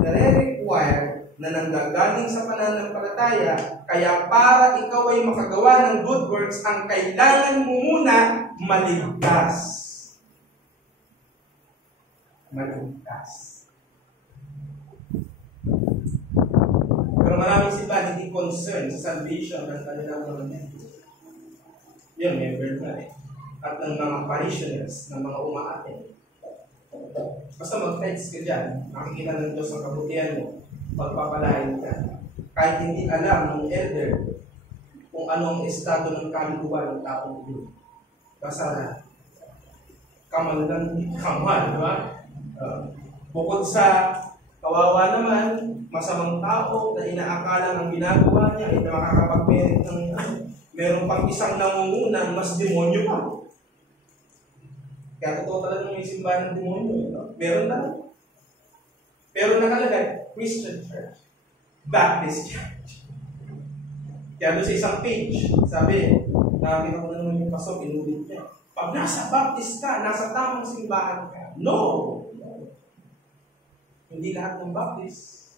nare-require na nanggagaling sa pananampalataya, kaya para ikaw ay makagawa ng good works, ang kailangan mo muna maligtas. Maligtas. Pero maraming simbahan hindi concerned sa salvation ng kanilang mga members. Yun, member na eh. At ng mga parishioners, ng mga umaaten. Basta mag-friends ka dyan, makikita ng Diyos ang kabutihan mo, pagpapalain ka. Kahit hindi alam ng elder kung anong estado ng kaluluwa ng taong ito. Basta kamal lang, kamal, di ba? Bukod sa kawawa naman, masamang tao na inaakala ng ginagawa niya ay makakapag-merit ng meron pang isang nangungunan, mas demonyo pa. Kaya totoo talaga may simbahan ng demonyo. Meron talaga. Pero nakalagay, Christian Church, Baptist Church. Kaya doon sa isang page, sabi, nakakita ko na naman yung pasok, inulit niya. Pag nasa Baptist ka, nasa tamang simbahan ka. No! Hindi lahat ng Baptist.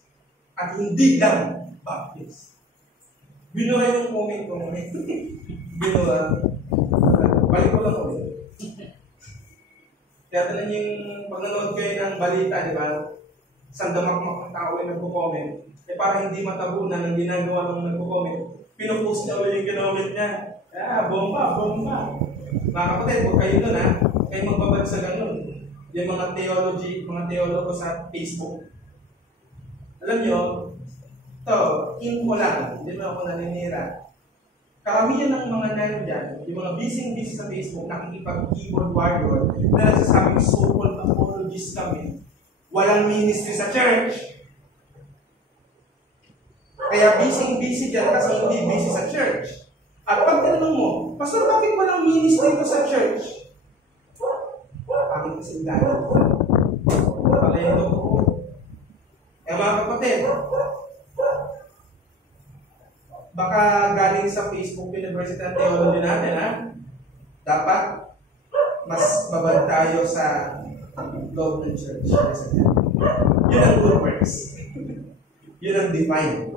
At hindi lang Baptist. Binura yung comment ko naman. Binura. Balik ko lang ulit. Kaya tanan yung pag nanood kayo ng balita, di ba? Sandamakmak ng tao ay nagpo-comment. Eh para hindi matabunan ang ginagawa ng nagpo-comment, pinupost niya ulit yung ginamit niya. Bomba, bomba. Mga kapatid, huwag kayo doon ha. Kayo magbabad sa ganun. Yung mga teologo sa Facebook. Alam nyo, info lang, hindi mo ako naninira. Karamihan ng mga nandyan, yung mga busy sa Facebook, nakikipag-keyboard warrior, na nagsasabing so-called apologists kami. Walang ministry sa church. Kaya busy dyan kasi hindi busy sa church. At pag tanong mo, Pastor, bakit walang ministry ko sa church? Bakit kasi dahil? Palendo ko. Eh mga kapatid, baka galing sa Facebook University ng Theology natin, ha? Dapat mas babad tayo sa loob ng church. Yun ang good works. Yun ang divine.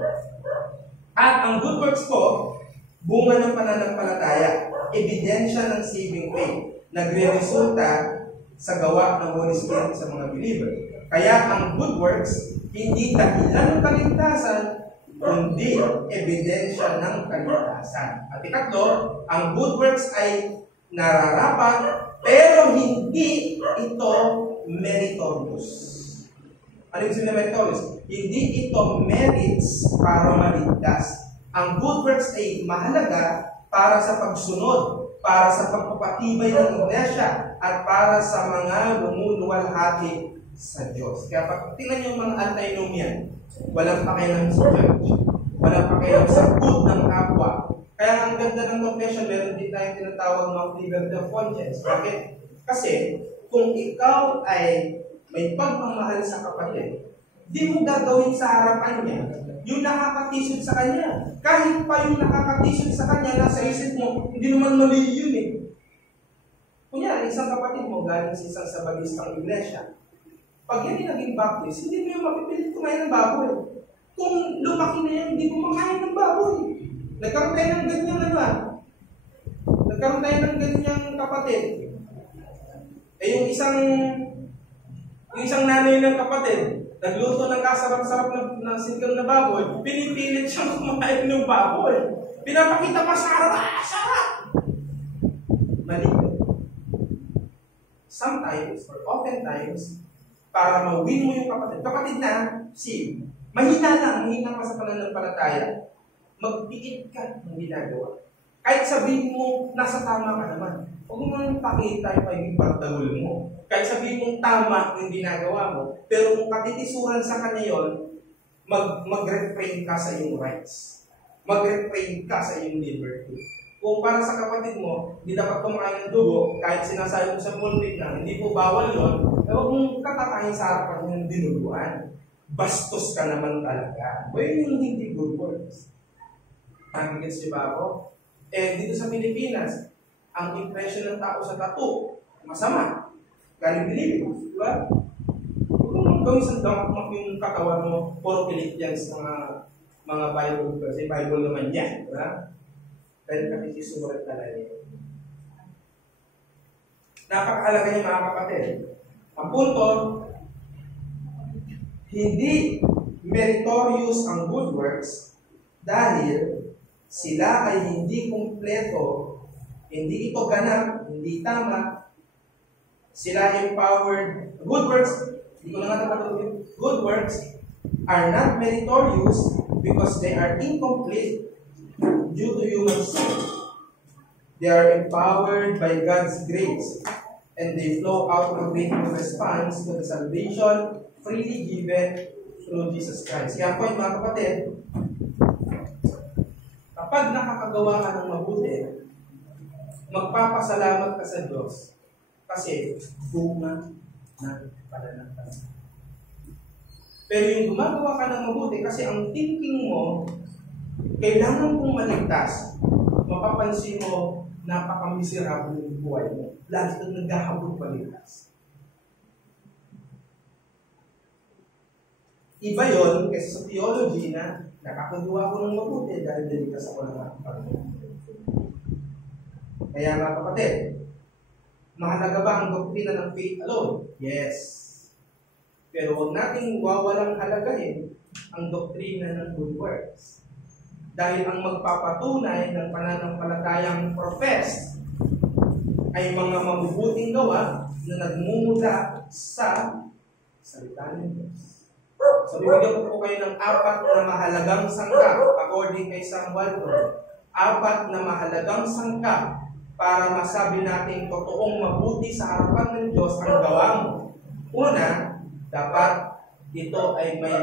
At ang good works ko, bunga ng pananampalataya, ebidensya ng saving faith, nagre-resulta sa gawa ng Holy Spirit sa mga believer. Kaya ang good works, hindi dahilan ng kaligtasan, kundi ebidensya ng kaligtasan. At ikatlo, ang good works ay nararapat, pero hindi ito meritorious. Ano yung sabi na meritorious? Hindi ito merits para maligtas. Ang good works ay mahalaga para sa pagsunod, para sa pagpapatibay ng iglesia, at para sa mga lumuluwalhati sa Diyos. Kaya pag tingnan niyo mga antinomian, walang pakialam sa church, walang pakialam sa good ng kapwa. Kaya ang ganda ng confession, meron din tayong tinatawag ng liberty of conscience. Bakit? Kasi kung ikaw ay may pagmamahal sa kapatid, di mo gagawin sa harapan niya yung nakakatisod sa kanya. Kahit pa yung nakakatisod sa kanya, nasa isip mo, hindi naman mali yun eh. Kunya, isang kapatid mo galing sa isang sabalistang iglesia. Pag yan yung naging Baptist, hindi mo yung mapipilit kumain ng baboy. Kung lumaki na yan, hindi mo makain ng baboy. Nagkaroon tayo ng ganyang Nagkaroon tayo ng ganyang kapatid. Eh yung isang nanay ng kapatid, nagluto ng kasarap-sarap na sinigang na baboy, pinipilit siyang kumain ng baboy. Pinapakita pa sa araw, sarap! Mali. Sometimes, or oftentimes, para ma-win mo yung kapatid na, mahina pa sa pananampalataya, magpikit ka ng ginagawa. Kahit sabihin mo, nasa tama ka naman. Huwag mo nang pakita yung pagiging pagdagol mo. Kahit sabihin mong tama yung ginagawa mo, pero kung katitisuran sa kanya yun, mag-refrain ka sa iyong rights. Mag-refrain ka sa iyong liberty. Kung para sa kapatid mo, hindi dapat kumakain ng dugo, kahit sinasabi mo sa pulpit na hindi po bawal yun, huwag mong katatayin sa harapan ng dinuguan. Bastos ka naman talaga. O yun yung hindi good words. Gets niyo ba ako? Dito sa Pilipinas, ang impression ng tao sa tattoo, masama. Galing Pilipinas, di ba? Huwag mong gawin sa damakmak yung katawan mo, puro Philippians, mga Bible kasi Bible naman yan, diba? Dahil kami sisurat na lang. Napakahalaga niya mga kapatid. Ang punto, hindi meritorious ang good works dahil sila ay hindi kumpleto, hindi ito ganap, hindi tama. Sila empowered. Good works, hindi ko na nga napatuloy. Good works are not meritorious because they are incomplete due to human sin. They are empowered by God's grace, and they flow out of grateful response to the salvation freely given through Jesus Christ. Kaya po mga kapatid, kapag nakakagawa ka ng mabuti, magpapasalamat ka sa Diyos kasi bunga ng pananampalataya. Pero yung gumagawa ka ng mabuti kasi ang thinking mo, kailangan kong maligtas, mapapansin mo, napaka-miserable yung buhay mo. Lalo na naghahabol paligtas. Iba yun kasi sa theology na nakakagawa ko ng mabuti dahil deligtas ako ng aking Panginoon. Kaya mga kapatid, mahalaga ba ang doktrina ng faith alone? Yes. Pero huwag nating wawalang halagahin ang doktrina ng good works. Dahil ang magpapatunay ng pananampalatayang profess ay mga mabubuting gawa na nagmumula sa salita ng Diyos. So, bibigyan ko po kayo ng 4 na mahalagang sangkap according kay Samuel 4. 4 na mahalagang sangkap para masabi natin totoong mabuti sa harapan ng Diyos ang gawa mo. Una, dapat ito ay may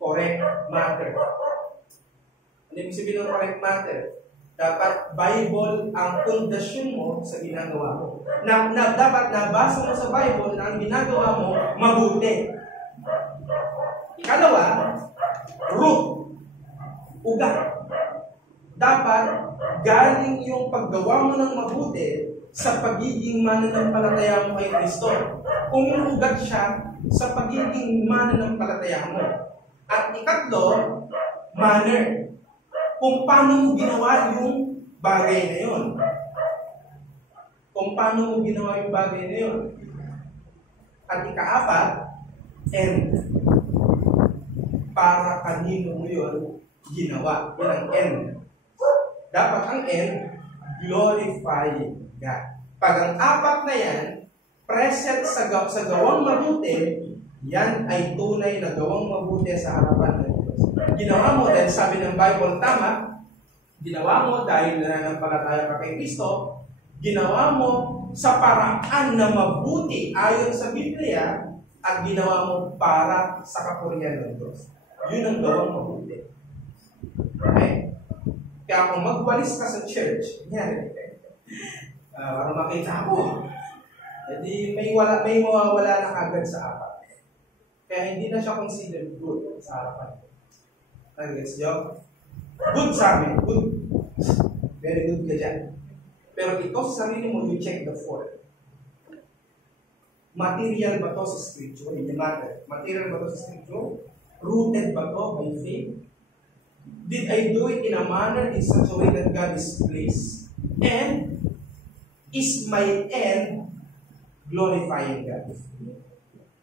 correct matter. Ano ibig sabihin ng correct matter? Dapat Bible ang pundasyon mo sa ginagawa mo. Dapat nabasa mo sa Bible na ang ginagawa mo mabuti. Ikalawa, root, ugat. Dapat galing yung paggawa mo ng mabuti sa pagiging mananampalataya mo kay Kristo. Umuugat siya sa pagiging mananampalataya mo. At ikatlo, manner. Kung paano mo ginawa yung bagay na yun. Kung paano mo ginawa yung bagay na yun. At ika-4, end. Para kanino mo yun ginawa. Yan ang end. Dapat ang end, glorifying God. Pag ang 4 na yan, present sa gawang mabuti, yan ay tunay na gawang mabuti sa harapan ng Diyos. Ginawa mo dahil sabi ng Bible tama, ginawa mo dahil nananampalataya ka kay Kristo, ginawa mo sa paraan na mabuti ayon sa Biblia, at ginawa mo para sa kapurihan ng Diyos. Yun ang gawang mabuti. Okay? Kaya kung magwalis ka sa church, yan, para makita ko, hindi may mawawala na agad sa 4. Kaya hindi na siya considered good sa harapan. Nag-gets nyo? Good sa amin, good. Very good ka dyan. Pero ito sa sarili mo, you check the 4. Material ba to sa scripture? Hindi matter. Material ba to sa scripture? Rooted ba to by faith? Did I do it in a manner in such a way that God is pleased? And is my end glorifying God?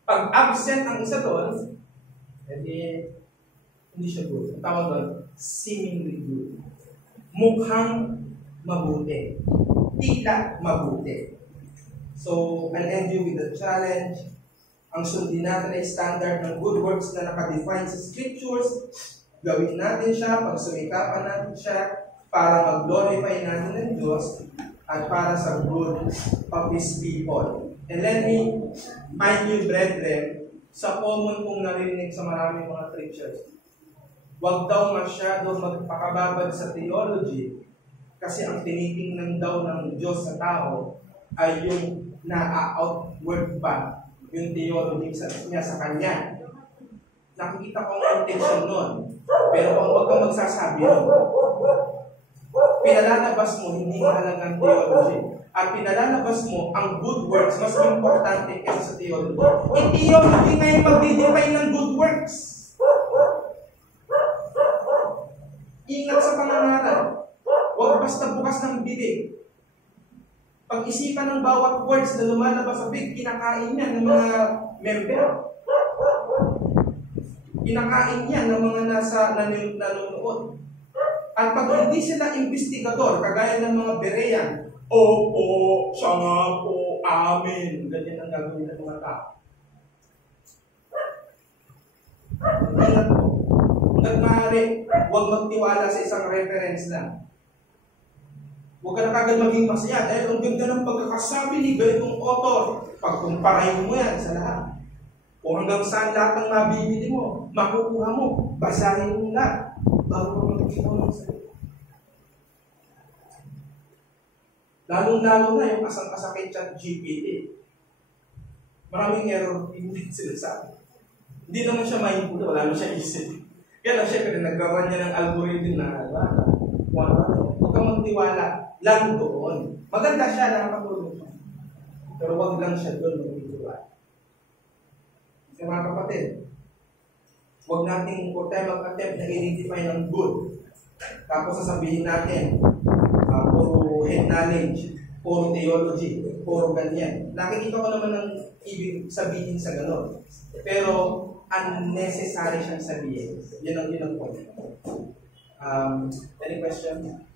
Pag absent ang isa doon, hindi siya good. Ang tawag doon, seemingly good. Mukhang mabuti. Tila mabuti. So, I'll end you with a challenge. Ang sundin natin ay standard ng good works na nakadefine sa scriptures. Gawin natin siya, pagsumikapan natin siya para mag-glorify natin ng Diyos at para sa good of His people. And let me mind you, brethren, sa common kong narinig sa maraming mga preachers, huwag daw masyado magpakababad sa theology kasi ang tinitingnan daw ng Diyos sa tao ay yung na-outward pa yung theology niya sa Kanya. Nakikita ko ang intention nun. Pero huwag kang magsasabi nun. Pinalalabas mo, hindi mahalagang theology. At pinalalabas mo ang good works, mas importante kaysa sa theology. Yung theology ngayon mag-define ng good works. Ingat sa pangangaral. Huwag basta bukas ng bibig. Pag-isipan ng bawat words na lumalabas sa bibig, kinakain niya ng mga member. Kinakain niya ng mga nanonood. At pag hindi sila investigador, kagaya ng mga Berean, opo, siya nga po, amen. Ganyan ang gagawin ng mga tao. Ingat po. Hanggang maaari, huwag magtiwala sa isang reference lang. Huwag ka na kagad maging masaya dahil ang ganda ng pagkakasabi ni ganitong author. Pagkumparahin mo yan sa lahat. Kung hanggang saan lahat ng mabibili mo, makukuha mo, basahin mo lahat bago ka magkitaw ng salita. Lalong-lalo na yung asang-asakay ChatGPT. Maraming error hindi sinasabi. Hindi naman siya mindful, wala naman siya isip. Kaya lang syempre, nagkaroon niya ng algorithm na huwag kang magtiwala lang doon. Maganda siya, nakakatulong siya. Pero huwag lang siya doon magtiwala. Kasi mga kapatid, huwag tayo mag-attempt na identify ng good. Tapos sasabihin natin, puro head knowledge, puro theology, puro ganyan. Nakikita ko naman ang ibig sabihin sa gano'n. Pero unnecessary siyang sabihin. Yun ang point. Any question?